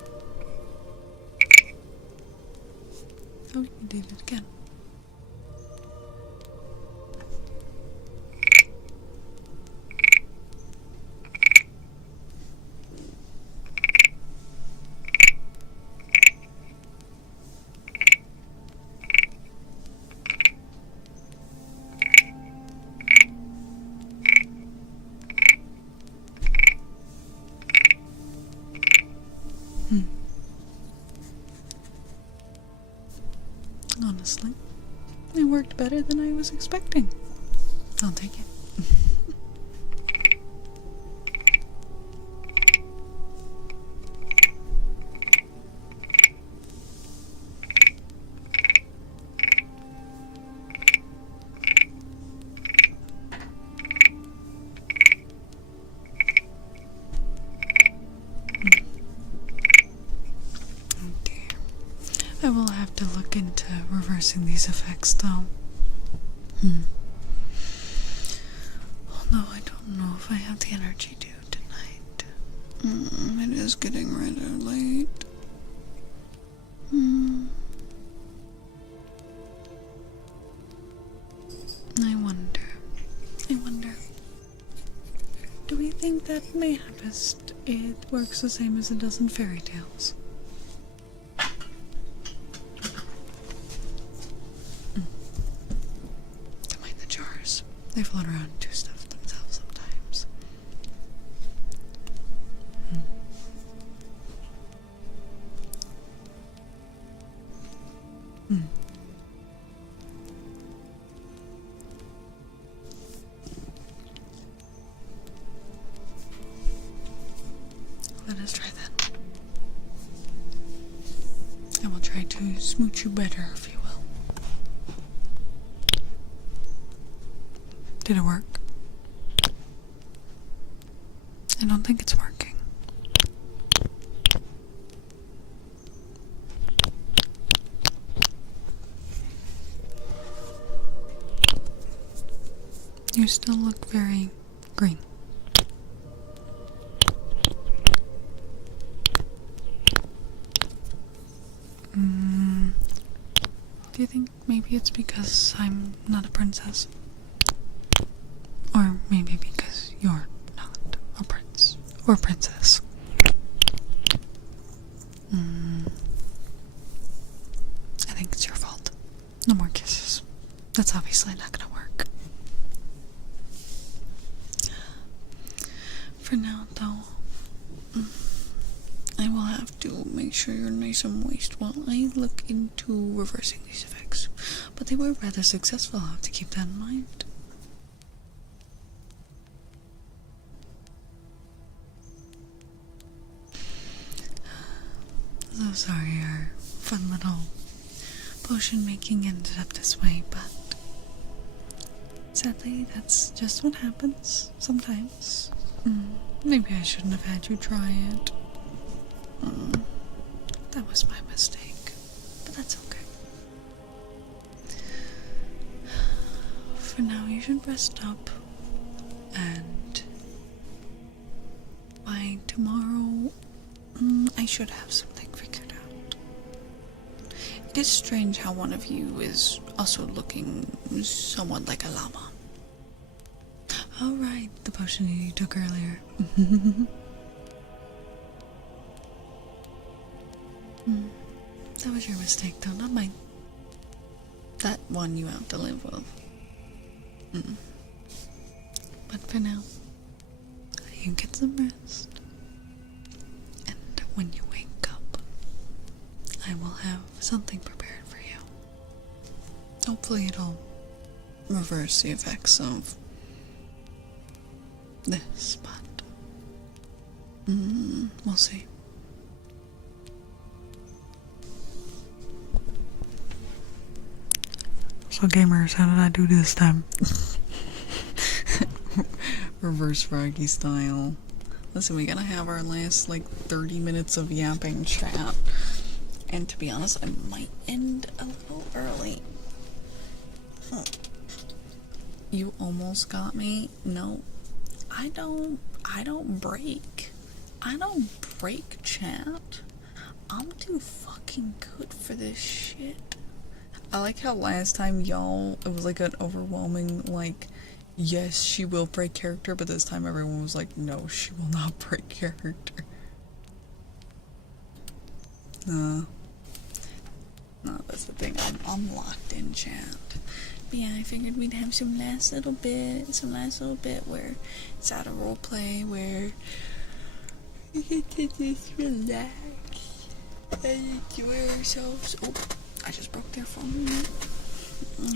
Oh, you did it again. Honestly, it worked better than I was expecting. I'll take it. have to look into reversing these effects, though. Although I don't know if I have the energy to tonight. It is getting rather late. I wonder. Do we think that mayhapist it works the same as it does in fairy tales? Don't mind the jars. They float around and do stuff themselves sometimes. Let us try that. I will try to smooch you better, if you will. Did it work? I don't think it's working. You still look very green. Do you think maybe it's because I'm not a princess? Or maybe because you're not a prince or princess? I think it's your fault. No more kisses. That's obviously not gonna work. For now, though, I will have to make sure you're nice and moist while I look into reversing these effects. But they were rather successful, I'll have to keep that in mind. So sorry our fun little potion making ended up this way, but sadly that's just what happens sometimes. Maybe I shouldn't have had you try it. That was my mistake, but that's okay. For now, you should rest up, and by tomorrow, I should have something figured out. It is strange how one of you is also looking somewhat like a llama. Oh right, the potion you took earlier. That was your mistake though, not mine. That one you have to live with. But for now, you get some rest. And when you wake up, I will have something prepared for you. Hopefully it'll reverse the effects of this, but we'll see. So gamers, how did I do this time? Reverse Froggy style. Listen, we gotta have our last like 30 minutes of yapping chat. And to be honest, I might end a little early. You almost got me? No. I don't break. I don't break, chat. I'm too fucking good for this shit. I like how last time y'all, it was like an overwhelming, like, yes, she will break character, but this time everyone was like, no, she will not break character. No, that's the thing, I'm locked in, chat. But yeah, I figured we'd have some last little bit where it's out of roleplay, where we get to just relax and enjoy ourselves. Oh, I just broke their phone.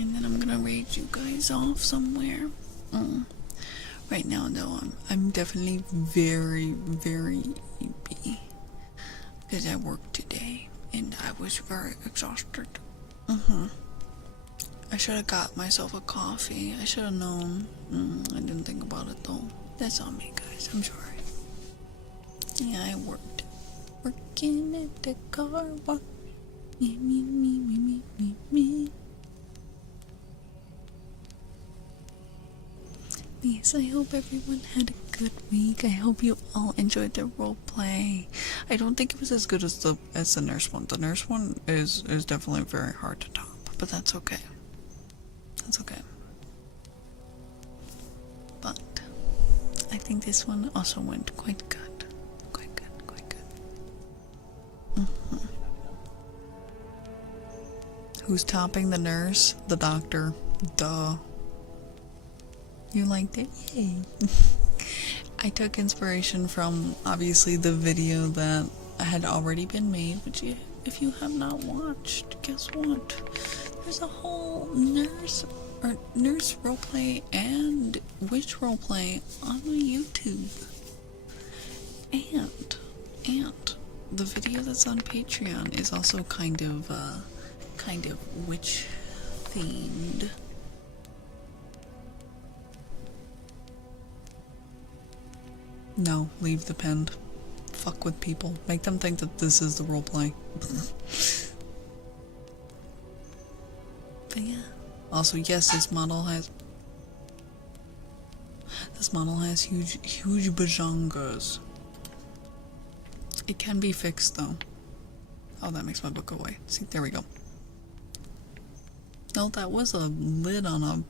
And then I'm gonna raid you guys off somewhere. Right now, though, I'm definitely very, very sleepy. Because I worked today, and I was very exhausted. I should have got myself a coffee. I should have known. I didn't think about it, though. That's on me, guys. I'm sorry. Yeah, I worked. Working at the car wash. Me, me, me, me, me, me, me. Yes, I hope everyone had a good week. I hope you all enjoyed the roleplay. I don't think it was as good as the nurse one. The nurse one is definitely very hard to top, but that's okay. That's okay. But I think this one also went quite good. Quite good, quite good. Who's topping? The nurse? The doctor? Duh. You liked it? Yay. I took inspiration from, obviously, the video that had already been made, which if you have not watched, guess what? There's a whole nurse roleplay and witch roleplay on my YouTube. And the video that's on Patreon is also kind of witch themed. No, leave the pinned. Fuck with people. Make them think that this is the roleplay. But yeah. Also, yes, this model has huge bajangas. It can be fixed though. Oh, that makes my book go away. See, there we go. No, that was a lid on a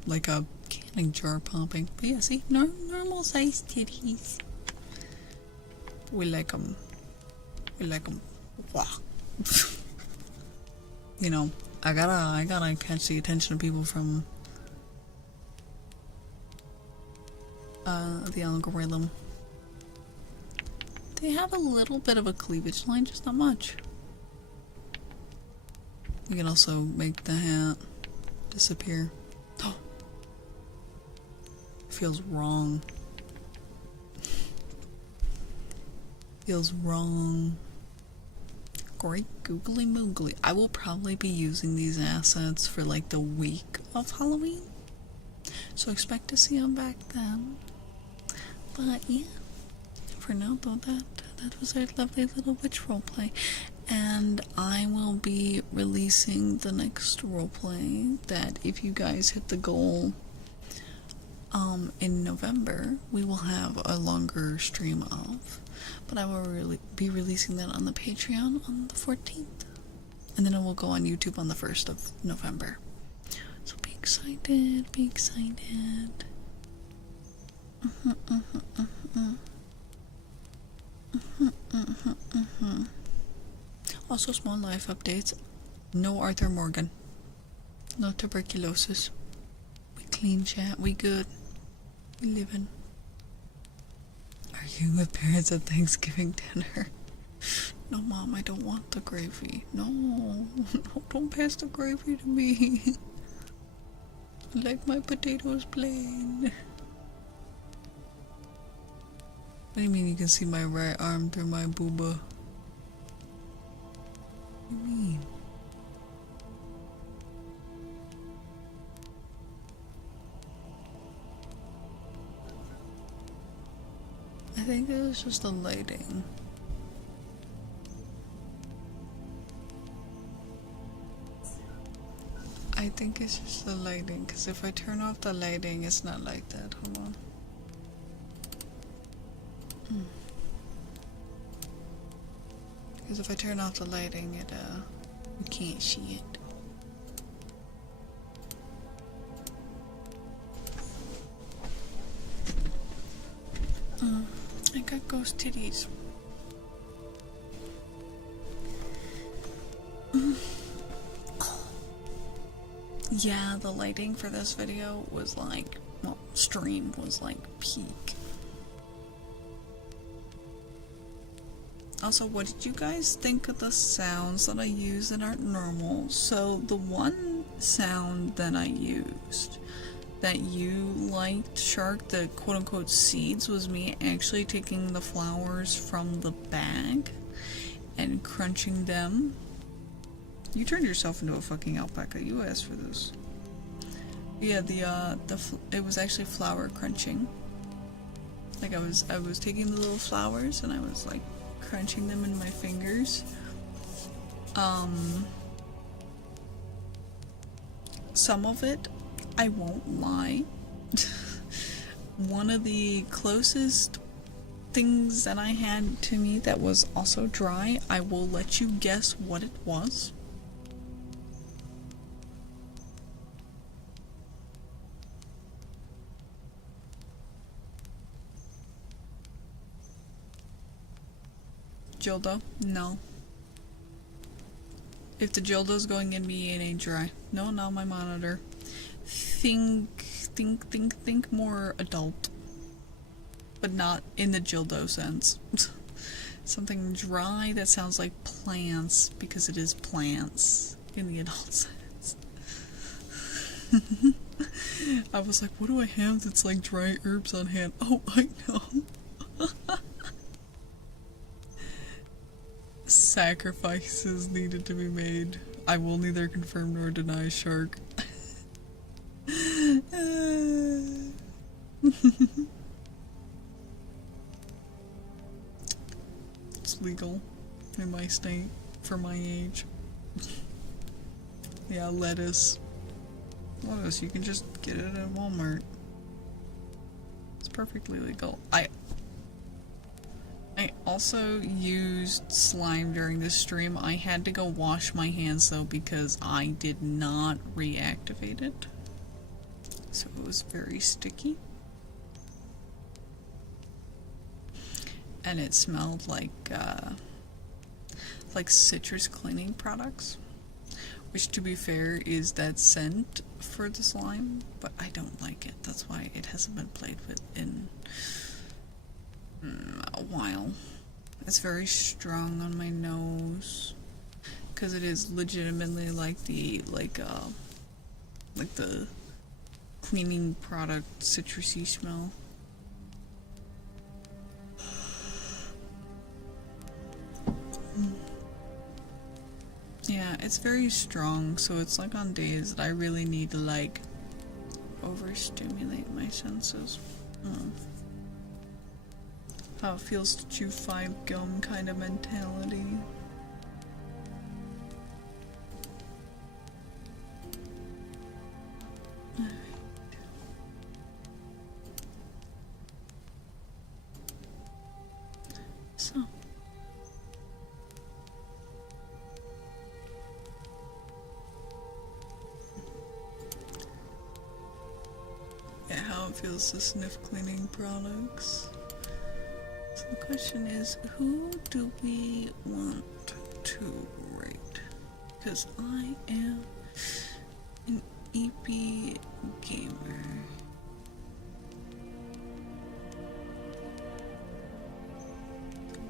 canning jar popping. But yeah, see, normal sized titties. We like them. We like them. Wow. You know, I gotta catch the attention of people from the algorithm. They have a little bit of a cleavage line, just not much. We can also make the hat disappear. Oh, feels wrong. Feels wrong. Great googly moogly. I will probably be using these assets for like the week of Halloween, so expect to see them back then. But yeah, for now though, that was our lovely little witch roleplay, and I will be releasing the next roleplay that, if you guys hit the goal in November, we will have a longer stream of. But I will be releasing that on the Patreon on the 14th. And then it will go on YouTube on the 1st of November. So be excited, be excited. Also, small life updates. No Arthur Morgan. No tuberculosis. We clean, chat, we good. We living. Are you with parents at Thanksgiving dinner? No, Mom, I don't want the gravy. No, don't pass the gravy to me. I like my potatoes plain. What do you mean you can see my right arm through my booba? What do you mean? I think it was just the lighting. I think it's just the lighting, because if I turn off the lighting, it's not like that. Hold on. Because if I turn off the lighting, you can't see it. I got ghost titties. Yeah, the lighting for this video was like, well, stream was like peak. Also, what did you guys think of the sounds that I use that aren't normal? So the one sound that I used that you liked, Shark, the quote-unquote seeds, was me actually taking the flowers from the bag and crunching them. You turned yourself into a fucking alpaca. You asked for this. Yeah, it was actually flower crunching. Like I was taking the little flowers and I was like crunching them in my fingers. some of it, I won't lie. One of the closest things that I had to me that was also dry, I will let you guess what it was. Dildo? No. If the dildo's going in me, it ain't dry. No, not my monitor. Think more adult. But not in the dildo sense. Something dry that sounds like plants, because it is plants in the adult sense. I was like, what do I have that's like dry herbs on hand? Oh, I know. Sacrifices needed to be made. I will neither confirm nor deny shark. It's legal in my state for my age. Yeah, lettuce. Lettuce, you can just get it at Walmart. It's perfectly legal. I also used slime during this stream. I had to go wash my hands though because I did not reactivate it. So it was very sticky. And it smelled like citrus cleaning products. Which, to be fair, is that scent for the slime, but I don't like it. That's why it hasn't been played with in a while. It's very strong on my nose because it is legitimately like the cleaning product citrusy smell. Yeah, it's very strong, so it's like on days that I really need to like overstimulate my senses. How it feels to chew 5 gum kind of mentality. Alright. So. Yeah, how it feels to sniff cleaning products. So the question is, who do we want to rate? Because I am an EP gamer.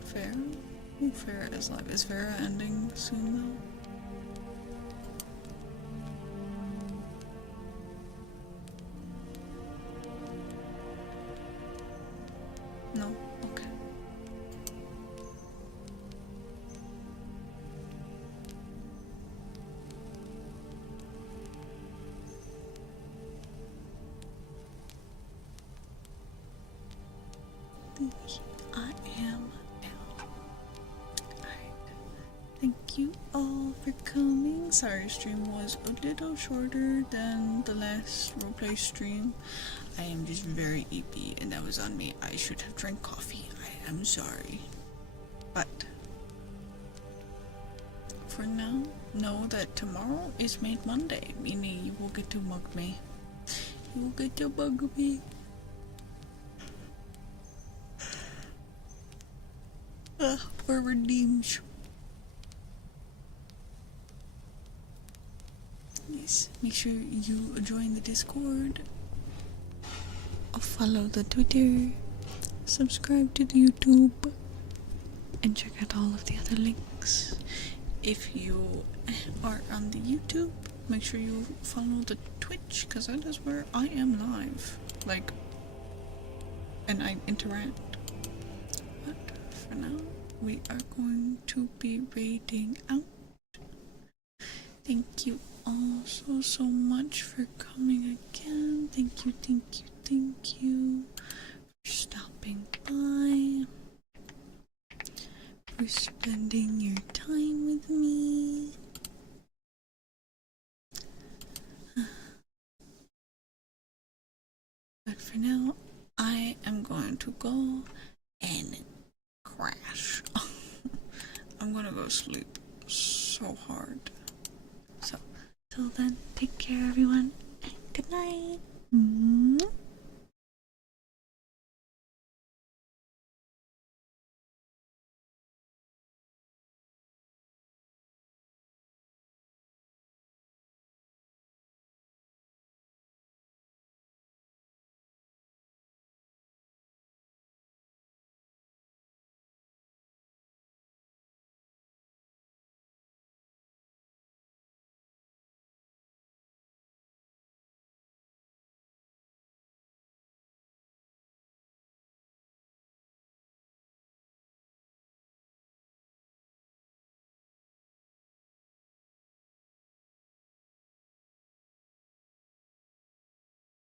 Farrah? Ooh, Farrah is live. Is Farrah ending soon though? No? Okay. I am now. Alright. Thank you all for coming. Sorry, stream was a little shorter than the last roleplay stream. I am just very eepy, and that was on me. I should have drank coffee. I am sorry. But for now, know that tomorrow is Made Monday, meaning you will get to mug me. You will get to bug me. For redeems. Yes, make sure you join the Discord. Follow the Twitter. Subscribe to the YouTube. And check out all of the other links. If you are on the YouTube, make sure you follow the Twitch, because that is where I am live. Like, and I interact. But for now, we are going to be raiding out. Thank you all so much for coming again. Thank you for stopping by, for spending your time with me. to go and crash. I'm gonna go sleep so hard. So, till then, take care everyone, and good night.